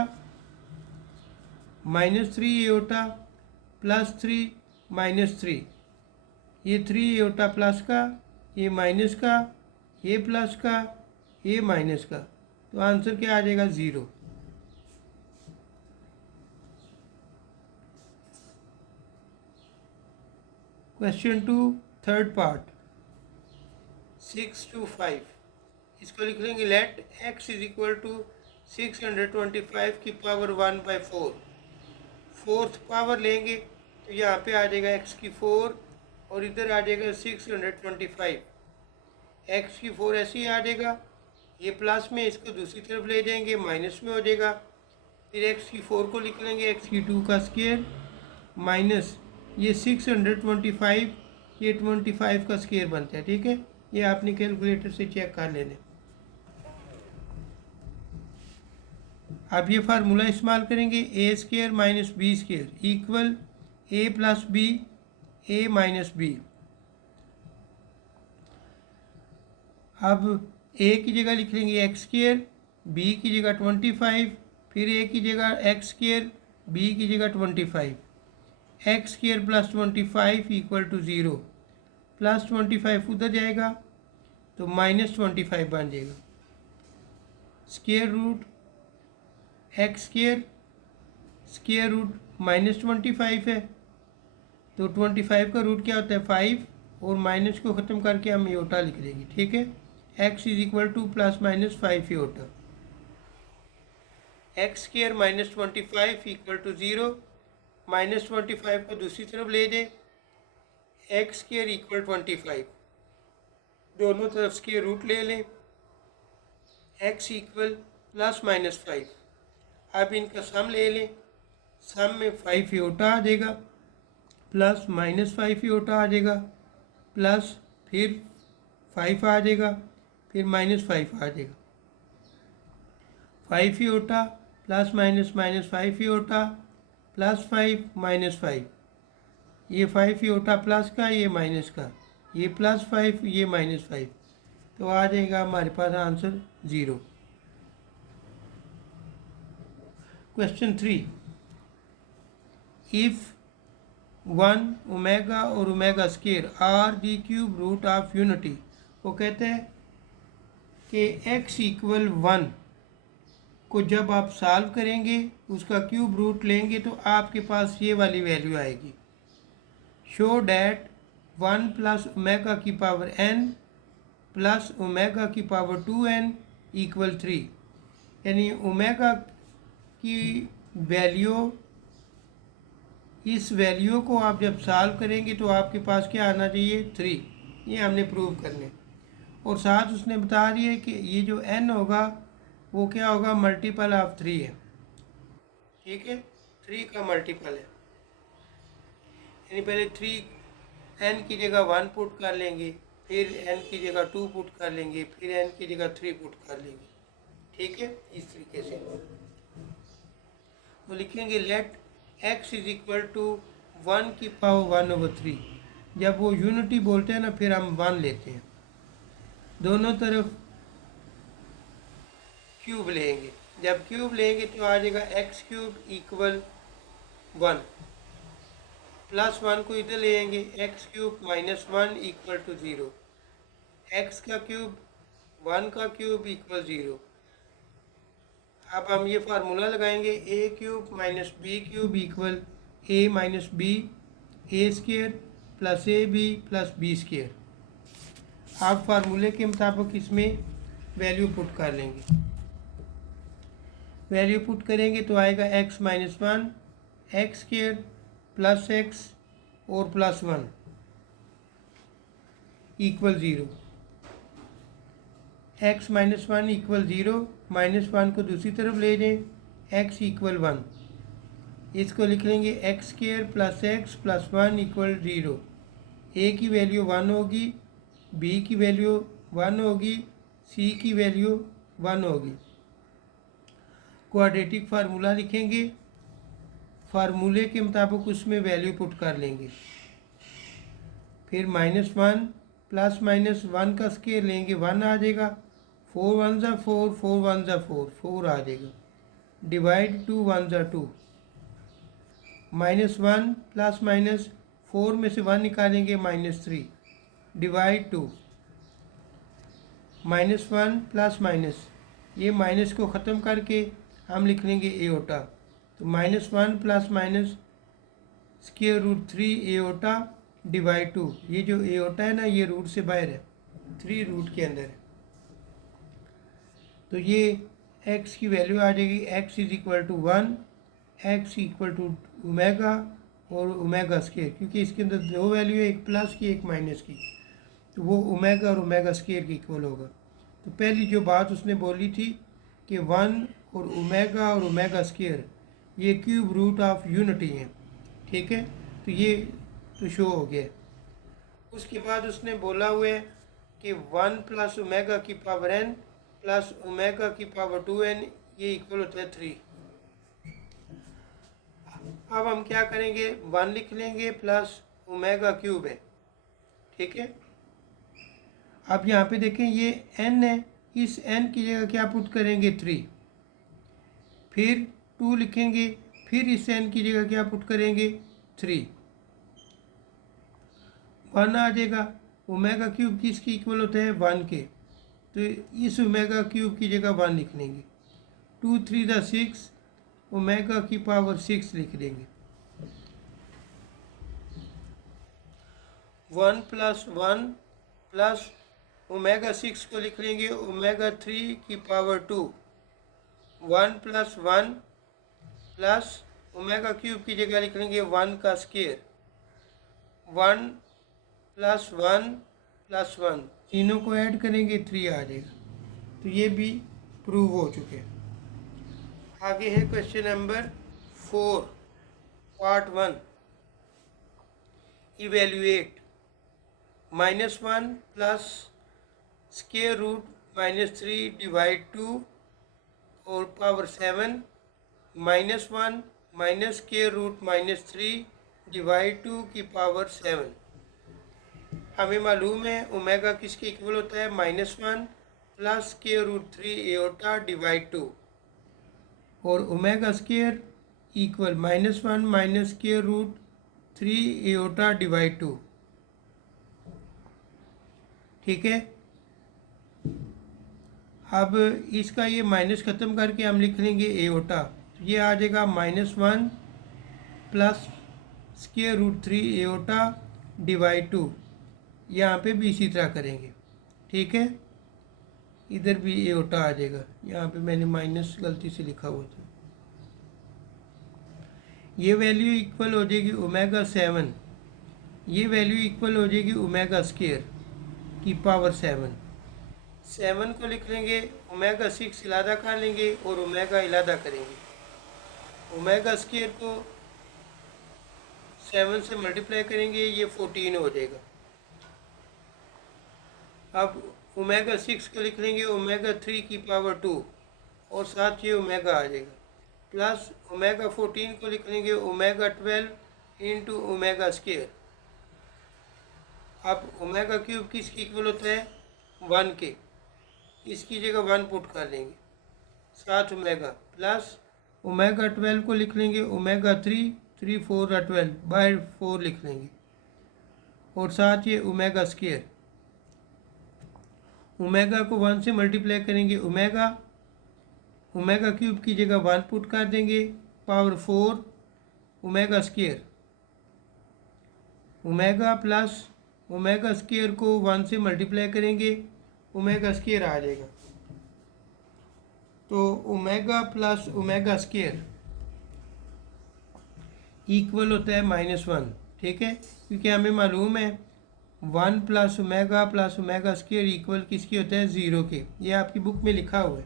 -3 एओटा +3 -3, ये 3 एओटा प्लस का, ये माइनस का, ये प्लस का, ये माइनस का, तो आंसर क्या आ जाएगा 0। क्वेश्चन 2 थर्ड पार्ट 6 to 5, इसको लिख लेंगे let x is equal to 625 की पावर 1/4। फोर्थ पावर लेंगे तो यहाँ पे आ जाएगा x की 4 और इधर आ जाएगा 625। x की 4 ऐसे ही आ जाएगा, ये प्लस में, इसको दूसरी तरफ ले जाएंगे माइनस में हो जाएगा। फिर x की 4 को लिख लेंगे x की 2 का स्क्वायर माइनस ये 625, ये 25 का स्क्वायर बनता है। ठीक है, ये आपने कैलकुलेटर से चेक कर लेना। अब ये फार्मूला इस्तेमाल करेंगे, A square minus B square equal a plus B a minus B. अब a की जगह लिख लेंगे x स्क्वायर, b की जगह 25, फिर a की जगह x स्क्वायर, b की जगह 25, x square plus 25 equal to 0, +25 उधर जाएगा तो -25 बन जाएगा। Square root x square root -25 है, तो 25 का रूट क्या होता है 5, और माइनस को ख़त्म करके हम एओटा लिख देंगे। ठीक है, x is equal to +-5 iota. X square -25 equal to 0, -25 को दूसरी तरफ ले जाए, एक्स स्क्वायर इक्वल 25, दोनों तरफ स्क्वायर रूट ले लें, x इक्वल +-5। अब इनका सम ले लें, सम में 5 एओटा आ जाएगा, प्लस -5 एओटा आ जाएगा, प्लस फिर 5 आ जाएगा, फिर -5 आ जाएगा, 5 एओटा प्लस -5 एओटा प्लस 5 -5, ये 5 एओटा प्लस का, ये माइनस का, ये +5, ये -5, तो आ जाएगा हमारे पास आंसर 0। क्वेश्चन 3, इफ 1 ओमेगा और omega square are the cube root of unity, वो कहते हैं कि x इक्वल 1 को जब आप सॉल्व करेंगे, उसका क्यूब रूट लेंगे, तो आपके पास ये वाली वैल्यू आएगी। शो डैट 1 प्लस ओमेगा की पावर n प्लस ओमेगा की पावर 2n इक्वल 3, यानी ओमेगा की वैल्यू, इस वैल्यू को आप जब सॉल्व करेंगे तो आपके पास क्या आना चाहिए 3, ये हमने प्रूव करने। और साथ उसने बता दिया है कि ये जो n होगा वो क्या होगा, मल्टीपल ऑफ 3 है। ठीक है, 3 का मल्टीपल है, यानी पहले 3 n की जगह 1 पुट कर लेंगे, फिर n की जगह 2 पुट कर लेंगे, फिर n की जगह 3 पुट कर लेंगे। ठीक है, इस तरीके से तो लिखेंगे let x is equal to 1 की पावर 1/3। जब वो यूनिटी बोलते हैं ना, फिर हम 1 लेते हैं, दोनों तरफ क्यूब लेंगे, जब क्यूब लेंगे तो आ जाएगा x क्यूब इक्वल 1, +1 को इधर लेंगे, x cube -1 equal to 0, x का क्यूब 1 का क्यूब इक्वल 0। अब हम ये फार्मूला लगाएंगे, a cube -b cube equal a - b a square plus ab plus b square. आप फार्मूले के मुताबिक इसमें वैल्यू पुट कर लेंगे, वैल्यू पुट करेंगे तो आएगा x - 1 x square plus x और +1 इक्वल 0, x - 1 इक्वल 0, -1 को दूसरी तरफ ले जाएं, x इक्वल 1, इसको लिख लेंगे x square plus x plus 1 equal 0। a की वैल्यू 1 होगी, b की वैल्यू 1 होगी, c की वैल्यू 1 होगी। क्वाड्रेटिक फार्मूला लिखेंगे, फार्मूले के मुताबिक उसमें वैल्यू पुट कर लेंगे, फिर -1 प्लस -1 का स्क्वायर लेंगे, 1 आ जाएगा, 4 1 ज़ा 4, 4 1 ज़ा 4, 4 आ जाएगा, डिवाइड 2 1 ज़ा 2, -1 प्लस माइनस 4 में से 1 निकालेंगे -3, डिवाइड 2, -1 प्लस माइनस, ये माइनस को ख़त्म करके हम लिख लेंगे एओटा, तो -1 plus minus square root 3 iota divide 2, ये जो एओटा है ना, ये रूट से बाहर है, 3 रूट के अंदर है, तो ये x की वैल्यू आ जाएगी, x is equal to 1, x equal to omega और ओमेगा स्क्वायर, क्योंकि इसके अंदर दो वैल्यू है, एक प्लस की एक माइनस की, तो वो ओमेगा और ओमेगा स्क्वायर की इक्वल होगा। तो पहली जो बात उसने बोली थी कि 1 और ओमेगा स्क्वायर ये क्यूब रूट ऑफ यूनिटी हैं। ठीक है, तो ये तो शो हो गया। उसके बाद उसने बोला हुआ है कि 1 प्लस ओमेगा की पावर n प्लस ओमेगा की पावर 2n ये इक्वल होता है 3। अब हम क्या करेंगे, 1 लिख लेंगे प्लस ओमेगा क्यूब है। ठीक है, अब यहाँ पे देखें ये n है, इस n की जगह क्या पुट करेंगे 3, फिर 2 लिखेंगे, फिर इस n की जगह क्या पुट करेंगे 3, 1 आ जाएगा। ओमेगा क्यूब किसकी इक्वल होता है 1 के, तो इस ओमेगा क्यूब की जगह 1 लिख लेंगे, 2 3 दा 6, ओमेगा की पावर 6 लिख देंगे। 1 प्लस 1 प्लस ओमेगा 6 को लिख लेंगे ओमेगा 3 की power 2। 1 plus 1 plus omega cube की जगह लिख लेंगे 1 का स्क्वायर। 1 प्लस 1 प्लस 1, तीनों को ऐड करेंगे 3 आ जाएगा। तो ये भी प्रूव हो चुके हैं। आगे है question number 4 part 1। Evaluate -1 plus square root -3 divide 2 और power 7 -1 minus square root -3 divide 2 की पावर 7। हमें मालूम है ओमेगा किसके इक्वल होता है, -1 plus square root 3 iota divide 2, और omega square equal -1 minus square root 3 iota divide 2। ठीक है, अब इसका ये माइनस ख़त्म करके हम लिख लेंगे एओटा। तो ये आ जाएगा -1 plus square root 3 iota divide 2। यहाँ पे भी इसी तरह करेंगे। ठीक है, इधर भी एओटा आ जाएगा, यहाँ पे मैंने माइनस गलती से लिखा हुआ था। ये वैल्यू इक्वल हो जाएगी ओमेगा 7, ये वैल्यू इक्वल हो जाएगी ओमेगा स्क्वायर की पावर 7। 7 को लिख लेंगे ओमेगा 6 इलादा कर लेंगे और ओमेगा इलादा करेंगे। ओमेगा स्क्वायर को 7 से मल्टीप्लाई करेंगे, ये 14 हो जाएगा। अब ओमेगा 6 को लिख लेंगे ओमेगा 3 की पावर 2 और साथ ये ओमेगा आ जाएगा, प्लस ओमेगा 14 को लिख लेंगे ओमेगा 12 इंटू ओमेगा स्क्वायर। अब ओमेगा क्यूब किसकी इक्वल होता है, 1 के, इसकी जगह 1 पुट कर लेंगे, साथ ओमेगा, प्लस ओमेगा 12 को लिख लेंगे ओमेगा 3 3 4 12 बाय 4 लिख लेंगे, और साथ ये ओमेगा स्क्वायर। ओमेगा को 1 से मल्टीप्लाई करेंगे ओमेगा, ओमेगा क्यूब की जगह 1 पुट कर देंगे, power 4 omega square. Omega plus omega square को 1 से मल्टीप्लाई करेंगे, ओमेगा स्क्वायर आ जाएगा। तो omega plus omega square equal होता है -1। ठीक है, क्योंकि हमें मालूम है 1 प्लस ओमेगा स्क्वायर इक्वल किसकी होता है, 0 के। ये आपकी बुक में लिखा हुआ है।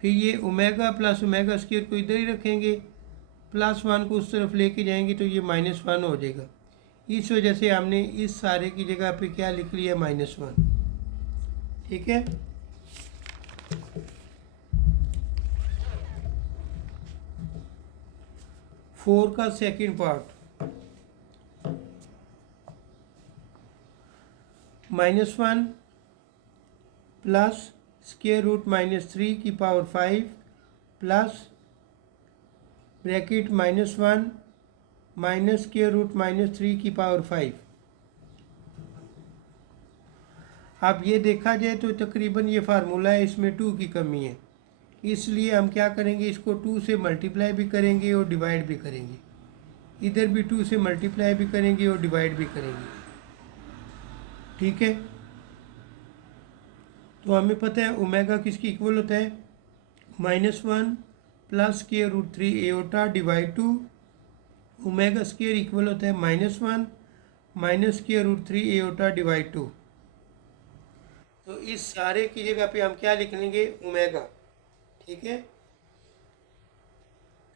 फिर ये ओमेगा प्लस ओमेगा स्क्वायर को इधर ही रखेंगे, +1 को उस तरफ लेके जाएंगे तो ये -1 हो जाएगा। इस वजह से हमने इस सारे की जगह पे क्या लिख लिया, -1। ठीक है, फोर का second part, -1 plus square root -3 की power 5 plus bracket -1 minus square root -3 की पावर 5। अब ये देखा जाए तो तकरीबन ये फार्मूला है, इसमें 2 की कमी है, इसलिए हम क्या करेंगे, इसको 2 से मल्टीप्लाई भी करेंगे और डिवाइड भी करेंगे। इधर भी 2 से मल्टीप्लाई भी करेंगे और डिवाइड भी करेंगे। ठीक है, तो हमें पता है ओमेगा किसकी इक्वल होता है, -1 plus square root 3 iota divide 2। Omega square equal होता है -1 minus square root 3 iota divide 2। तो इस सारे की जगह पे हम क्या लिख लेंगे, ओमेगा। ठीक है,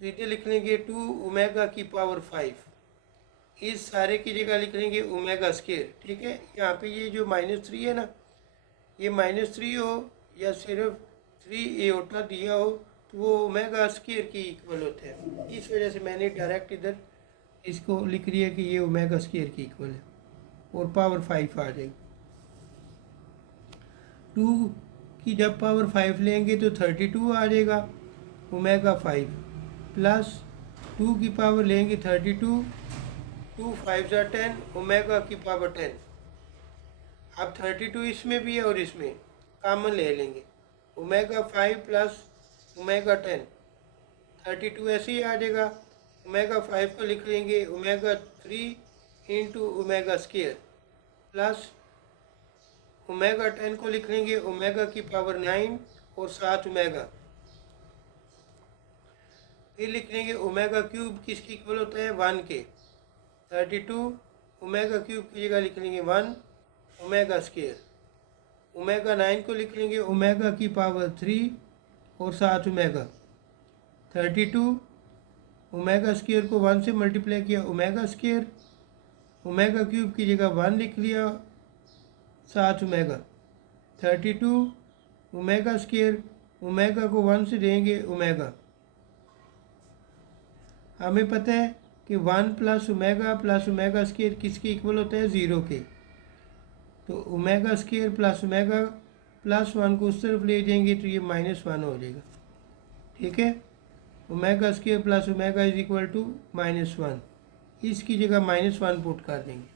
तो इधर लिख लेंगे 2 ओमेगा की पावर 5, इस सारे की जगह लिख लेंगे ओमेगा स्क्वायर। ठीक है, यहाँ पे ये जो -3 है ना, ये -3 हो या सिर्फ 3 एओटा दिया हो तो वो ओमेगा स्क्वायर की इक्वल होता है। इस वजह से मैंने डायरेक्ट इधर इसको लिख लिया कि ये ओमेगा स्क्वायर की इक्वल है, और पावर 5 आ जाएगी। 2 की जब पावर 5 लेंगे तो 32 आ जाएगा ओमेगा 5, प्लस 2 की पावर लेंगे 32, 2 5 10 ओमेगा की पावर 10। अब 32 इसमें भी है और इसमें कॉमन ले लेंगे, ओमेगा 5 प्लस ओमेगा 10 32 ऐसे ही आ जाएगा। ओमेगा 5 को लिख लेंगे omega 3 into omega square plus omega 10 को लिख लेंगे ओमेगा की पावर 9 और 7 ओमेगा। फिर लिख लेंगे ओमेगा क्यूब किसकी इक्वल होता है 1 के। 32 ओमेगा क्यूब की जगह लिख लेंगे 1 ओमेगा स्क्वायर। ओमेगा 9 को लिख लेंगे ओमेगा की पावर 3 और 7 ओमेगा। 32 ओमेगा स्क्वायर को 1 से मल्टीप्लाई किया ओमेगा स्क्वायर। ओमेगा क्यूब की जगह 1 लिख लिया 7 ओमेगा। 32 ओमेगा स्क्वायर ओमेगा को 1 से देंगे ओमेगा। हमें पता है कि 1 प्लस ओमेगा स्क्वायर किसके इक्वल होता है 0 के। तो omega square plus omega plus 1 को उस तरफ ले जाएंगे तो ये -1 हो जाएगा। ठीक है, omega square plus omega is equal to -1। इसकी जगह -1 पुट कर देंगे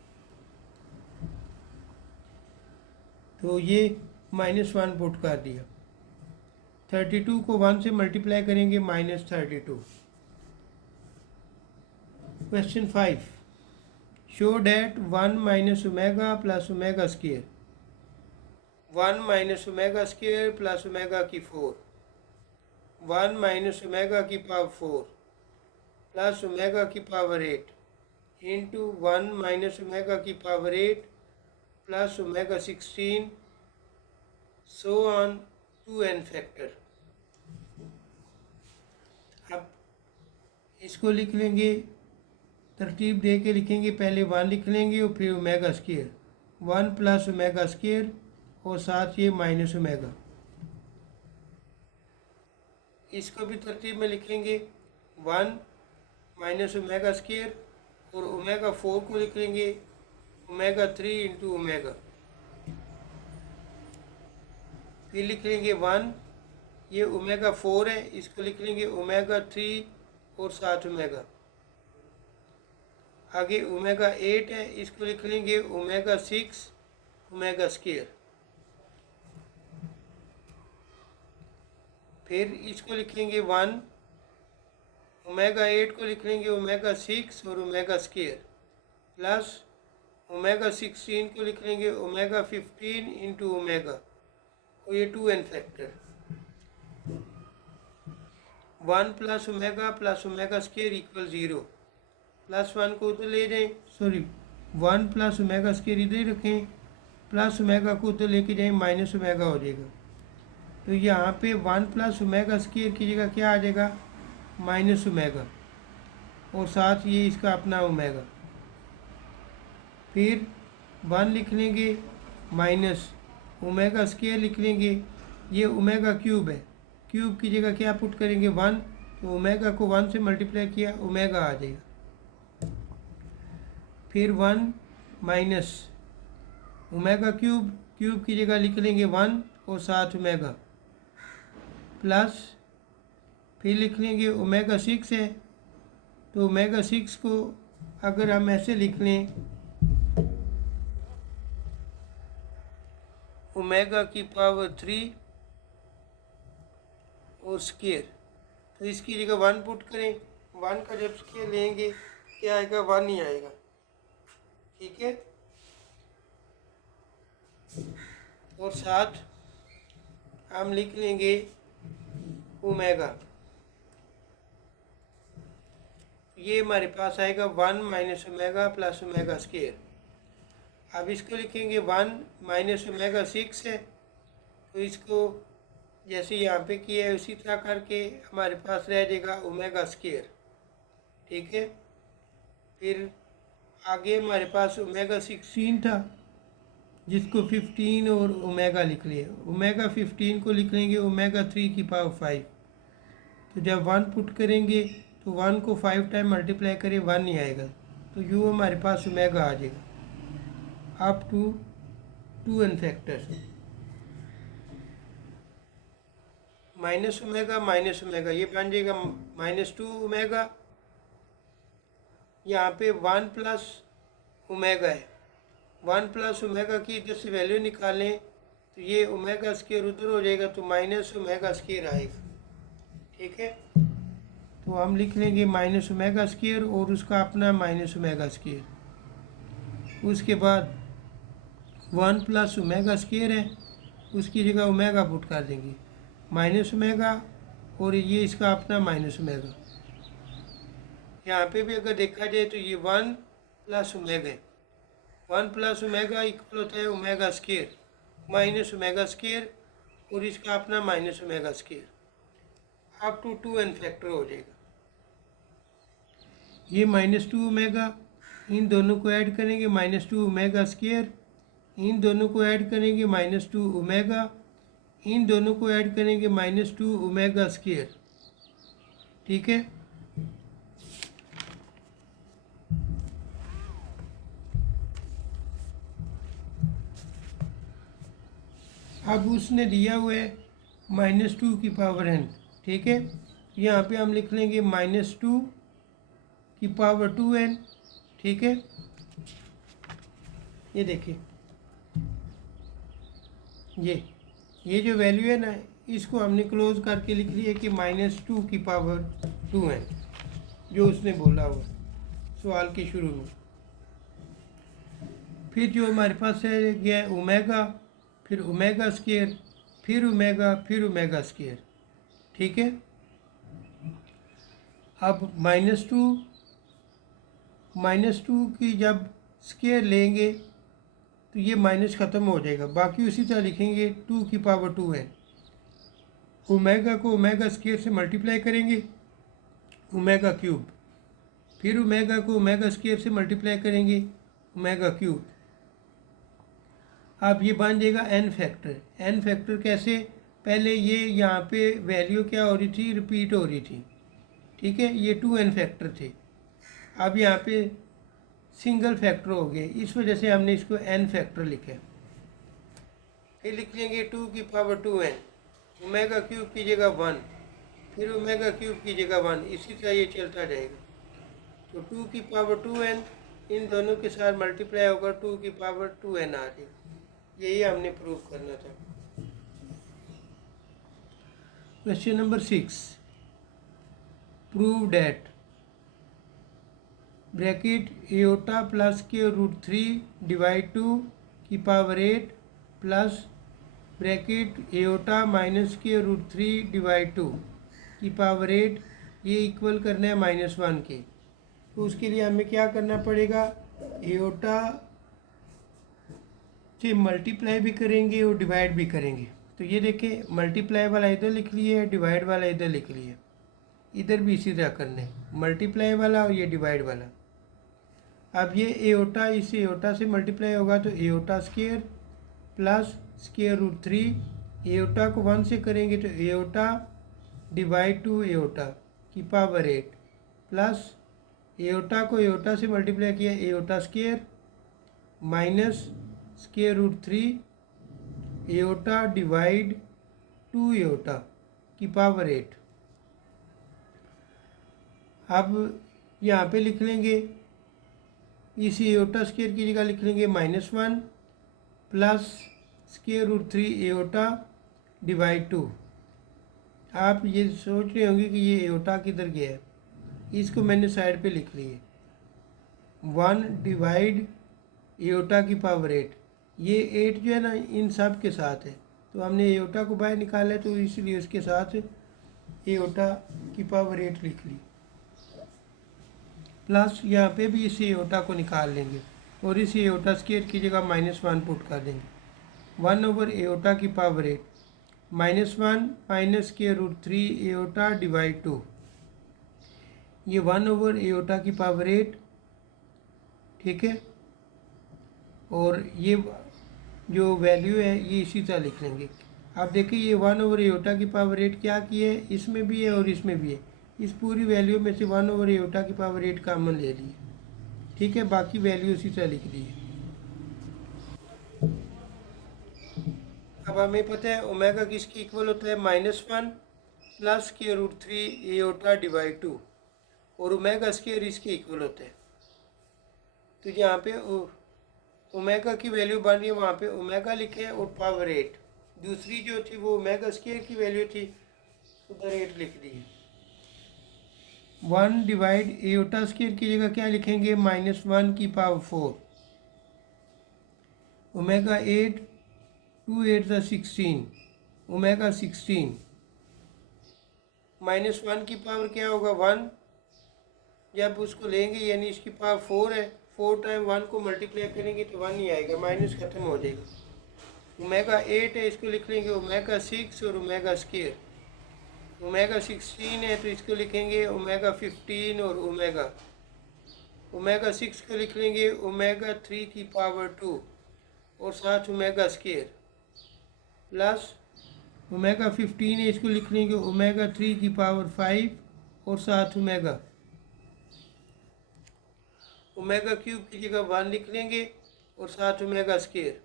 तो ये -1 पुट कर दिया। 32 को 1 से मल्टीप्लाई करेंगे -32। Question 5 show that 1 minus omega plus omega square 1 minus omega square plus omega की 4 1 माइनस ओमेगा की पावर 4 प्लस ओमेगा की पावर 8 इंटू 1 माइनस ओमेगा की power 8 plus omega 16 so on to n factor. अब इसको लिख लेंगे, तरतीब दे के लिखेंगे। पहले 1 लिख लेंगे और फिर omega square 1 plus omega square और साथ ये माइनस ओमेगा। इसको भी तरतीब में लिखेंगे 1 माइनस ओमेगा स्क्वायर और ओमेगा 4 को लिख लेंगे ओमेगा 3 इंटू ओमेगा। फिर लिख लेंगे 1 ये ओमेगा 4 है, इसको लिख लेंगे ओमेगा 3 और 7 ओमेगा। आगे ओमेगा 8 है, इसको लिख लेंगे ओमेगा 6 ओमेगा स्क्वायर। फिर इसको लिखेंगे 1 ओमेगा 8 को लिख लेंगे ओमेगा 6 और ओमेगा स्क्वायर प्लस ओमेगा 16 को लिख लेंगे ओमेगा 15 इंटू ओमेगा और ये 2n factor. 1 plus omega square equal 0 plus 1 को उधर ले जाएं, 1 प्लस ओमेगा स्क्वायर इधर रखें, प्लस ओमेगा को उधर लेके जाएं माइनस ओमेगा हो जाएगा। तो यहाँ पे 1 प्लस ओमेगा स्क्वायर की जगह क्या आ जाएगा माइनस ओमेगा और साथ ये इसका अपना ओमेगा। फिर 1 लिख लेंगे माइनस ओमेगा स्क्वायर लिख लेंगे, ये ओमेगा क्यूब है, क्यूब की जगह क्या पुट करेंगे 1, तो ओमेगा को 1 से मल्टीप्लाई किया ओमेगा आ जाएगा। फिर 1 माइनस ओमेगा क्यूब की जगह लिख लेंगे 1 और साथ ओमेगा प्लस फिर लिख लेंगे ओमेगा 6 है, तो ओमेगा 6 को अगर हम ऐसे लिख लें ओमेगा की पावर 3 और स्क्वायर, तो इसकी जगह 1 पुट करें। 1 का जब स्क्वायर लेंगे क्या आएगा 1 ही आएगा। ठीक है, और साथ हम लिख लेंगे ओमेगा, ये हमारे पास आएगा 1 minus omega plus omega square. अब इसको लिखेंगे 1 माइनस ओमेगा 6 है, तो इसको जैसे यहाँ पे किया है उसी तरह करके हमारे पास रह जाएगा ओमेगा स्क्वायर। ठीक है, फिर आगे हमारे पास ओमेगा 16 था जिसको 15 और ओमेगा लिख लिया। ओमेगा 15 को लिख लेंगे ओमेगा 3 की पावर 5, तो जब 1 पुट करेंगे तो 1 को 5 टाइम मल्टीप्लाई करें 1 ही आएगा, तो यू हमारे पास ओमेगा आ जाएगा up to 2n factors. Minus omega ये बन जाएगा -2 ओमेगा। यहाँ पे 1 प्लस ओमेगा है, 1 प्लस ओमेगा की इधर से वैल्यू निकालें तो ये ओमेगा स्क्वायर उधर हो जाएगा, तो माइनस ओमेगा स्क्वायर आएगा। ठीक है, तो हम लिख लेंगे माइनस ओमेगा स्क्वायर और उसका अपना माइनस ओमेगा स्क्वायर। उसके बाद 1 प्लस ओमेगा स्क्वायर है, उसकी जगह ओमेगा पुट कर देंगे, माइनस ओमेगा और ये इसका अपना माइनस ओमेगा। यहाँ पे भी अगर देखा जाए तो ये 1 प्लस ओमेगा, 1 प्लस ओमेगा इक्वल होता है omega square minus omega square और इसका अपना minus omega square up to 2n factor हो जाएगा। ये -2 ओमेगा, इन दोनों को ऐड करेंगे -2 ओमेगा स्क्वायर, इन दोनों को ऐड करेंगे -2 ओमेगा, इन दोनों को ऐड करेंगे -2 ओमेगा स्क्वायर। ठीक है, अब उसने दिया हुआ है -2 की पावर n। ठीक है, यहाँ पे हम लिख लेंगे -2 की पावर 2n। ठीक है, ये देखिए ये जो वैल्यू है ना, इसको हमने क्लोज करके लिख लिया कि -2 की पावर 2n, जो उसने बोला हुआ सवाल के शुरू में। फिर जो हमारे पास है गया ओमेगा, फिर ओमेगा स्क्वायर, फिर ओमेगा, फिर ओमेगा स्क्वायर। ठीक है, अब -2 की जब स्क्वायर लेंगे तो ये माइनस ख़त्म हो जाएगा, बाकी उसी तरह लिखेंगे 2 की पावर 2n। ओमेगा को ओमेगा स्क्वायर से मल्टीप्लाई करेंगे ओमेगा क्यूब, फिर ओमेगा को ओमेगा स्क्वायर से मल्टीप्लाई करेंगे ओमेगा क्यूब। अब ये बन जाएगा n फैक्टर। n फैक्टर कैसे, पहले ये यहाँ पे वैल्यू क्या हो रही थी, रिपीट हो रही थी। ठीक है, ये 2n फैक्टर थे, अब यहाँ पे सिंगल फैक्टर हो गए, इस वजह से हमने इसको n फैक्टर लिखा। फिर लिख लेंगे 2 की पावर 2n, ओमेगा क्यूब की जगह 1, फिर ओमेगा क्यूब की जगह 1, इसी तरह ये चलता रहेगा। तो 2 की पावर 2n इन दोनों के साथ मल्टीप्लाई होगा, 2 की पावर 2n आ जाएगा। यही हमने प्रूव करना था। Question number 6, prove that bracket aorta plus के रूट 3 डिवाइड 2 की power 8 plus bracket aorta minus के रूट 3 डिवाइड 2 की पावर 8, ये इक्वल करना है -1 के। तो उसके लिए हमें क्या करना पड़ेगा, एओटा से मल्टीप्लाई भी करेंगे और डिवाइड भी करेंगे। तो ये देखें, मल्टीप्लाई वाला इधर लिख लिए, डिवाइड वाला इधर लिख लिए, इधर भी इसी तरह करना है, मल्टीप्लाई वाला और ये डिवाइड वाला। अब ये एओटा इस एओटा से मल्टीप्लाई होगा तो iota square plus square root 3, iota को 1 से करेंगे तो एओटा डिवाइड 2 एओटा की पावर 8 प्लस एओटा को एओटा से मल्टीप्लाई किया iota square minus square root 3 iota divide 2 iota की पावर 8। अब यहाँ पे लिख लेंगे, इस एओटा स्क्वायर की जगह लिख लेंगे -1 plus square root 3 iota divide 2। आप ये सोच रहे होंगे कि ये एओटा किधर गया है, इसको मैंने साइड पे लिख लिए 1 डिवाइड एओटा की पावर 8। ये 8 जो है ना इन सब के साथ है, तो हमने एओटा को बाहर निकाला है तो इसलिए उसके साथ एओटा की पावर 8 लिख ली, प्लस यहाँ पे भी इस एओटा को निकाल लेंगे और इस एओटा स्क्वायर की जगह -1 पुट कर देंगे। 1 ओवर एओटा की power 8 -1 minus square root 3 iota divide 2, ये 1 ओवर एओटा की पावर 8। ठीक है, और ये जो वैल्यू है ये इसी तरह लिख लेंगे। आप देखिए ये 1 ओवर एओटा की पावर 8 क्या की है, इसमें भी है और इसमें भी है, इस पूरी वैल्यू में से 1 ओवर एओटा की पावर 8 कॉमन ले लिए। ठीक है, बाकी वैल्यू इसी तरह लिख दी है। अब हमें पता है ओमेगा किसकी इक्वल होता है, -1 plus square root 3 iota divide 2, और ओमेगा स्क्वायर इसके इक्वल होता है। तो यहाँ पे ओमेगा की वैल्यू बन रही है, वहाँ पे ओमेगा लिखे और पावर 8, दूसरी जो थी वो ओमेगा स्क्वायर की वैल्यू थी, उधर 8 लिख दी है। 1 डिवाइड एयोटा स्क्वायर की जगह क्या लिखेंगे, -1 की पावर 4। ओमेगा 8, 2 8 ज़ा 16, ओमेगा 16 -1 की पावर क्या होगा 1, जब उसको लेंगे यानी इसकी पावर 4 है, 4 टाइम 1 को मल्टीप्लाई करेंगे तो 1 ही आएगा, माइनस खत्म हो जाएगा। ओमेगा 8 है, इसको लिख लेंगे ओमेगा 6 और ओमेगा स्क्वायर। ओमेगा 16 है तो इसको लिखेंगे ओमेगा 15 और ओमेगा 6 को लिख लेंगे ओमेगा 3 की पावर 2 और साथ ओमेगा स्क्वायर, प्लस ओमेगा 15 है, इसको लिख लेंगे ओमेगा 3 की पावर 5 और साथ ओमेगा क्यूब की जगह 1 लिख लेंगे और साथ ओमेगा स्क्वायर,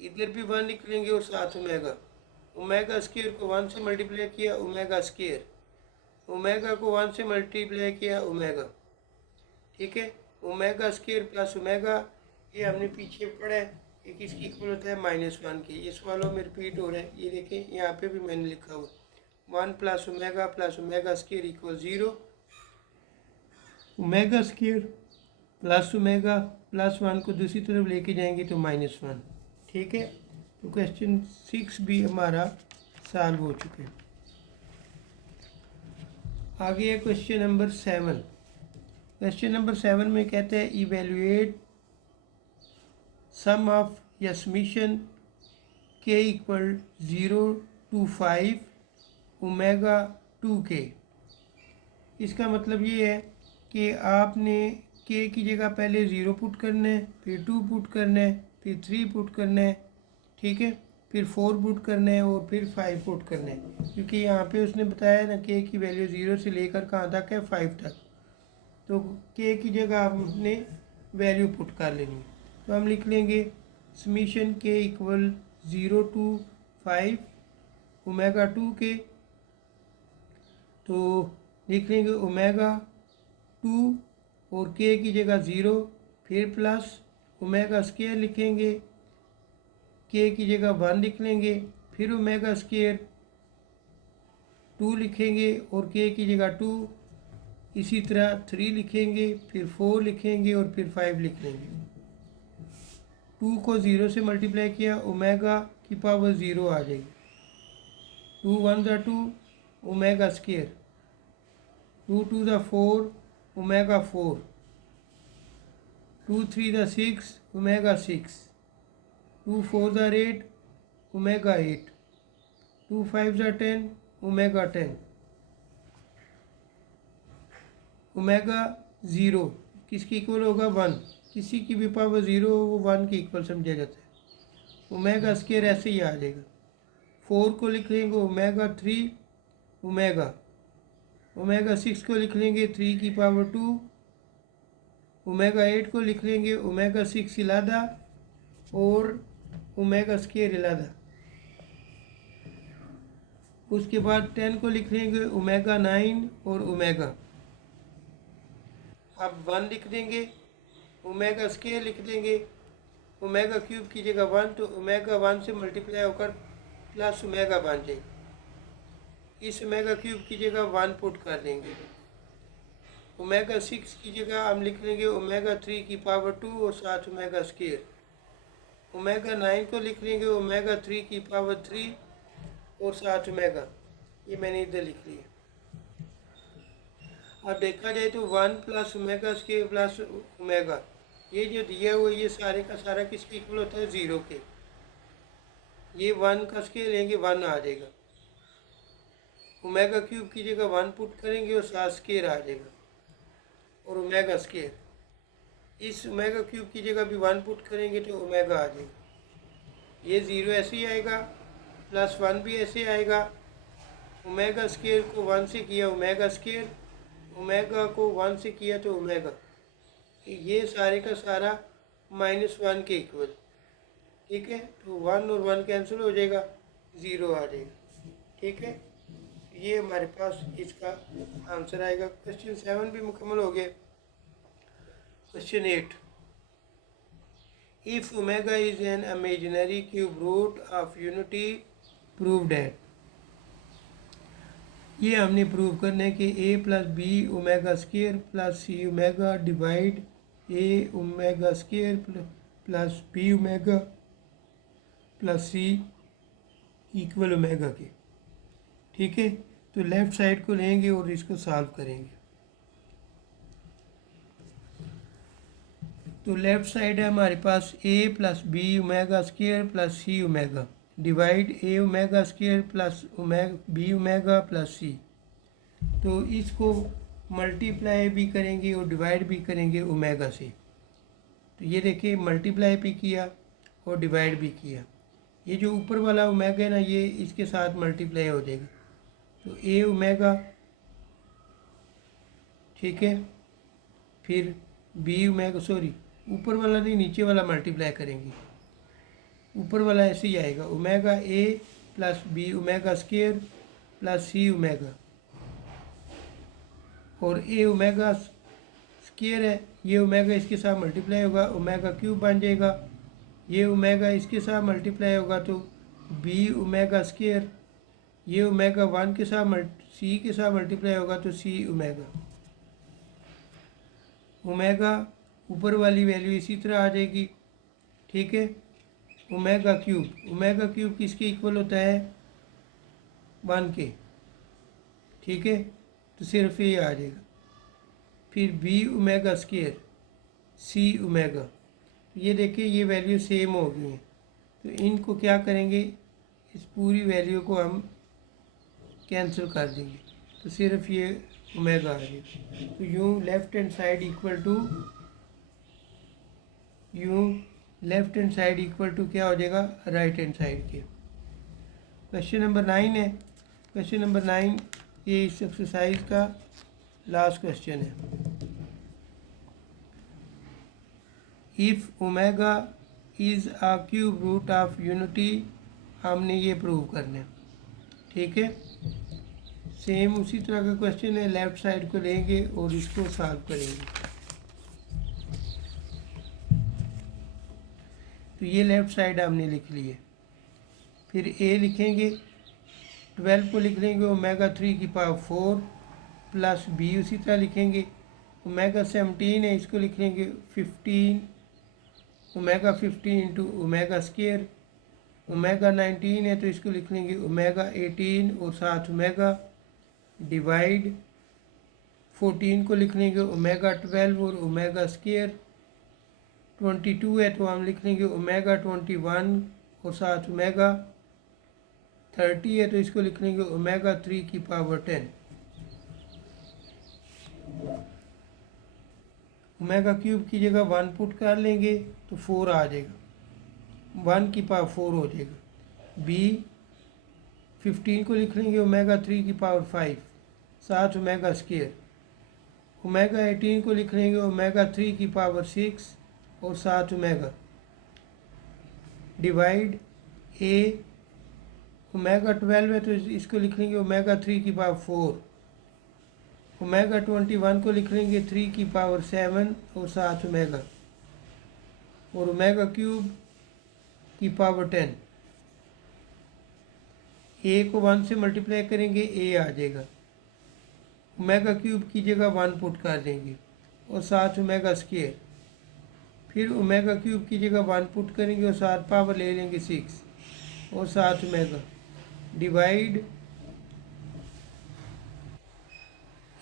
इधर भी 1 लिख लेंगे और साथ ओमेगा स्क्वायर को 1 से मल्टीप्लाई किया ओमेगा स्क्वायर, ओमेगा को 1 से मल्टीप्लाई किया ओमेगा, ठीक है। ओमेगा स्क्वायर प्लस ओमेगा, ये हमने पीछे पढ़ा है, ये किसकी इक्वल होता है, -1 के। ये सवालों में रिपीट हो रहा है, ये देखें यहाँ पे भी मैंने लिखा हुआ 1 plus omega square equal 0, omega square plus omega plus 1 को दूसरी तरफ लेके जाएंगे तो -1, ठीक है। तो क्वेश्चन 6 भी हमारा सॉल्व हो चुके हैं। आगे है क्वेश्चन नंबर 7। क्वेश्चन नंबर 7 में कहते हैं इवेल्युएट सम ऑफ या summation k equal 0 to 5 omega 2k। इसका मतलब ये है कि आपने k की जगह पहले 0 पुट करना है, फिर 2 पुट करना है, फिर 3 पुट करना है, ठीक है, फिर 4 पुट करना है और फिर 5 पुट करना है। क्योंकि यहाँ पे उसने बताया ना k की वैल्यू 0 से लेकर कहाँ तक है, 5 तक, तो k की जगह हमने वैल्यू पुट कर लेनी है। तो हम लिख लेंगे summation k equal 0 to 5 omega 2k। तो लिख लेंगे ओमेगा 2 और k की जगह 0, फिर प्लस ओमेगा स्क्वायर लिखेंगे, k की जगह 1 लिख लेंगे, फिर ओमेगा स्क्वायर 2 लिखेंगे और k की जगह 2, इसी तरह 3 लिखेंगे, फिर 4 लिखेंगे और फिर 5 लिख लेंगे। 2 को 0 से मल्टीप्लाई किया ओमेगा की पावर 0 आ जाएगी, 2 1 ज़ा 2 ओमेगा स्क्वायर, 2 2 ज़ा 4 ओमेगा 4, 2 3 ज़ा 6 ओमेगा 6, 2 4 ज़ा 8 ओमेगा 8, 2 5 ज़ा 10 ओमेगा 10। ओमेगा 0 किसकी इक्वल होगा 1, किसी की भी पावर 0 वो 1 की इक्वल समझा जाता है। ओमेगा स्क्वायर ऐसे ही आ जाएगा। 4 को लिख लेंगे ओमेगा 3 ओमेगा 6 को लिख लेंगे 3 की पावर 2, ओमेगा 8 को लिख लेंगे ओमेगा 6 इलादा और ओमेगा स्क्वायर इलादा। उसके बाद 10 को लिख लेंगे ओमेगा 9 और ओमेगा। अब 1 लिख देंगे, ओमेगा स्क्वायर लिख देंगे, ओमेगा क्यूब की जगह 1 तो ओमेगा 1 से मल्टीप्लाई होकर प्लस ओमेगा बन जाएगी। इस ओमेगा क्यूब की जगह 1 पुट कर देंगे। ओमेगा 6 की जगह हम लिख लेंगे ओमेगा 3 की पावर 2 और साथ ओमेगा स्क्वायर। ओमेगा 9 को लिख लेंगे ओमेगा 3 की पावर 3 और साथ ओमेगा, ये मैंने इधर लिख लिया। अब देखा जाए तो 1 plus omega square plus omega, ये जो दिया हुआ ये सारे का सारा किसके इक्वल होता है, 0 के। ये 1 का स्क्वायर लेंगे 1 आ जाएगा, ओमेगा क्यूब की जगह 1 पुट करेंगे और साथ स्क्वायर आ जाएगा और ओमेगा स्क्वायर। इस ओमेगा क्यूब की जगह भी 1 पुट करेंगे तो ओमेगा आ जाएगा। ये 0 ऐसे ही आएगा, प्लस 1 भी ऐसे आएगा। ओमेगा स्क्वायर को 1 से किया ओमेगा स्क्वायर, ओमेगा को 1 से किया तो ओमेगा, ये सारे का सारा -1 के इक्वल, ठीक है। तो 1 और 1 कैंसिल हो जाएगा, 0 आ जाएगा, ठीक है। ये हमारे पास इसका आंसर आएगा। क्वेश्चन 7 भी मुकम्मल हो गया। Question 8, if omega is an imaginary cube root of unity prove that. ये हमने प्रूव करना है कि A plus B omega square plus C omega divide A omega square plus B omega plus C equal omega के। ठीक है, तो left side को लेंगे और इसको सॉल्व करेंगे। तो लेफ़्ट साइड है हमारे पास A plus B omega square plus C omega divide A omega square plus B omega plus C. तो इसको मल्टीप्लाई भी करेंगे और डिवाइड भी करेंगे ओमेगा से। तो ये देखिए मल्टीप्लाई भी किया और डिवाइड भी किया। ये जो ऊपर वाला ओमेगा है ना, ये इसके साथ मल्टीप्लाई हो जाएगा। तो ए ओमेगा, ठीक है, फिर बी ओमेगा, सॉरी ऊपर वाला नहीं, नीचे वाला मल्टीप्लाई करेंगे। ऊपर वाला ऐसे ही आएगा, omega a plus B omega square plus C omega, और ए ओमेगा स्क्वायर है, ये ओमेगा इसके साथ मल्टीप्लाई होगा, ओमेगा क्यूब बन जाएगा। ये ओमेगा इसके साथ मल्टीप्लाई होगा तो बी ओमेगा स्क्वायर, ये ओमेगा 1 के साथ सी के साथ मल्टीप्लाई होगा तो सी ओमेगा। ओमेगा ऊपर वाली वैल्यू इसी तरह आ जाएगी। ठीक है, ओमेगा क्यूब किसके इक्वल होता है, 1 के। ठीक है, तो सिर्फ ये आ जाएगा। फिर बी ओमेगा स्क्वायर सी ओमेगा, ये देखिए ये वैल्यू सेम हो गई हैं। तो इनको क्या करेंगे, इस पूरी वैल्यू को हम कैंसिल कर देंगे, तो सिर्फ ये ओमेगा आ जाएगा। तो यूँ left hand side equal to क्या हो जाएगा, राइट हैंड साइड के। क्वेश्चन नंबर 9 है। क्वेश्चन नंबर 9 ये इस एक्सरसाइज का लास्ट क्वेश्चन है। If omega is a cube root of unity, हमने ये प्रूव करना है। ठीक है, सेम उसी तरह का क्वेश्चन है, लेफ्ट साइड को लेंगे और इसको सॉल्व करेंगे। तो ये लेफ़्ट साइड हमने लिख ली है। फिर ए लिखेंगे, 12 को लिख लेंगे ओमेगा 3 की पावर 4 प्लस बी उसी तरह लिखेंगे। ओमेगा 17 है, इसको लिख लेंगे 15 omega 15 into omega square. Omega 19 है तो इसको लिख लेंगे ओमेगा 18 और साथ ओमेगा डिवाइड 14 को लिख लेंगे ओमेगा 12 और ओमेगा स्क्वायर। 22 है तो हम लिख लेंगे ओमेगा 21 और साथ ओमेगा। 30 है तो इसको लिख लेंगे ओमेगा 3 की पावर 10। ओमेगा क्यूब की जगह 1 पुट कर लेंगे तो 4 आ जाएगा, 1 की पावर 4 हो जाएगा। बी 15 को लिख लेंगे ओमेगा 3 की पावर 5 साथ ओमेगा स्क्वायर। ओमेगा 18 को लिख लेंगे ओमेगा 3 की पावर 6 और साथ ओमेगा डिवाइड ए ओमेगा 12 है तो इसको लिख लेंगे ओमेगा 3 की पावर 4। ओमेगा 21 को लिख लेंगे 3 की पावर 7 और साथ ओमेगा, और ओमेगा क्यूब की पावर 10। ए को 1 से मल्टीप्लाई करेंगे, ए आ जाएगा। ओमेगा क्यूब की जगह 1 पुट कर देंगे और साथ ओमेगा स्क्वायर। फिर ओमेगा क्यूब की जगह 1 पुट करेंगे और साथ पावर ले लेंगे 6 और साथ ओमेगा डिवाइड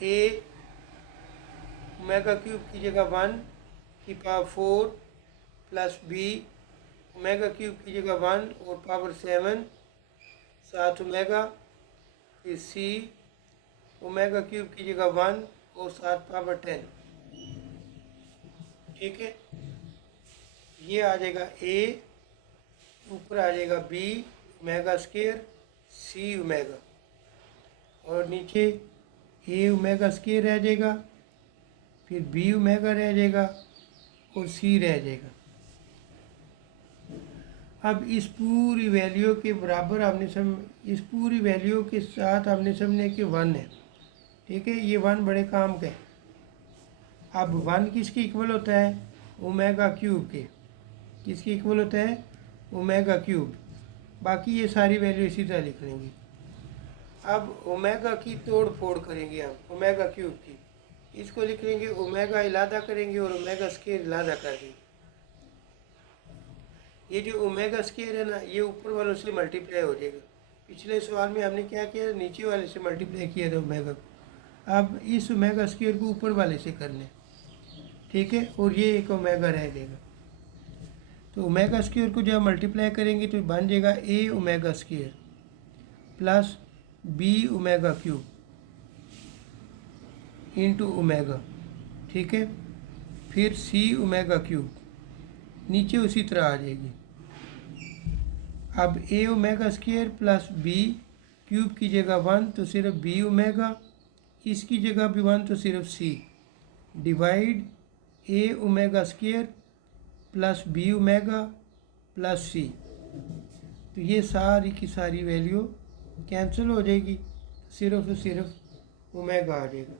ए ओमेगा क्यूब की जगह 1 की power 4 plus B omega cube की जगह 1 और पावर 7 साथ ओमेगा। फिर सी ओमेगा क्यूब की जगह 1 और साथ पावर 10। ठीक है, ये आ जाएगा ए, ऊपर आ जाएगा बी ओमेगा स्क्वायर सी ओमेगा, और नीचे ए ओमेगा स्क्वायर रह जाएगा, फिर बी ओमेगा रह जाएगा और सी रह जाएगा। अब इस पूरी वैल्यू के बराबर हमने इस पूरी वैल्यू के साथ हमने समझने कि 1 है। ठीक है, ये 1 बड़े काम का है। अब 1 किसके इक्वल होता है, ओमेगा क्यूब के। किसके इक्वल होता है, ओमेगा क्यूब। बाकी ये सारी वैल्यू इसी तरह लिख लेंगे। अब ओमेगा की तोड़ फोड़ करेंगे हम, ओमेगा क्यूब की। इसको लिख लेंगे ओमेगा इलादा करेंगे और ओमेगा स्क्वायर इलादा कर देंगे। ये जो ओमेगा स्क्वायर है ना, ये ऊपर वालों से मल्टीप्लाई हो जाएगा। पिछले सवाल में हमने क्या किया, नीचे वाले से मल्टीप्लाई किया था ओमेगा को। अब इस ओमेगा स्क्वायर को ऊपर वाले से कर लें, ठीक है, और ये एक ओमेगा रह जाएगा। तो ओमेगा स्क्वायर को जब मल्टीप्लाई करेंगे तो बन जाएगा A omega square plus B omega cube into omega, ठीक है। फिर सी ओमेगा क्यूब नीचे उसी तरह आ जाएगी। अब A omega square plus B cube की जगह 1 तो सिर्फ बी ओमेगा, इसकी जगह भी 1 तो सिर्फ सी, डिवाइड ए omega square plus B omega plus C. तो ये सारी की सारी वैल्यू कैंसिल हो जाएगी, सिर्फ और सिर्फ ओमेगा आ जाएगा।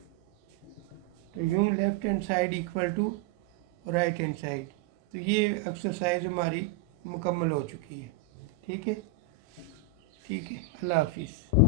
तो यूँ left hand side equal to right hand side. तो ये एक्सरसाइज हमारी मुकम्मल हो चुकी है, ठीक है। अल्लाह हाफिज़।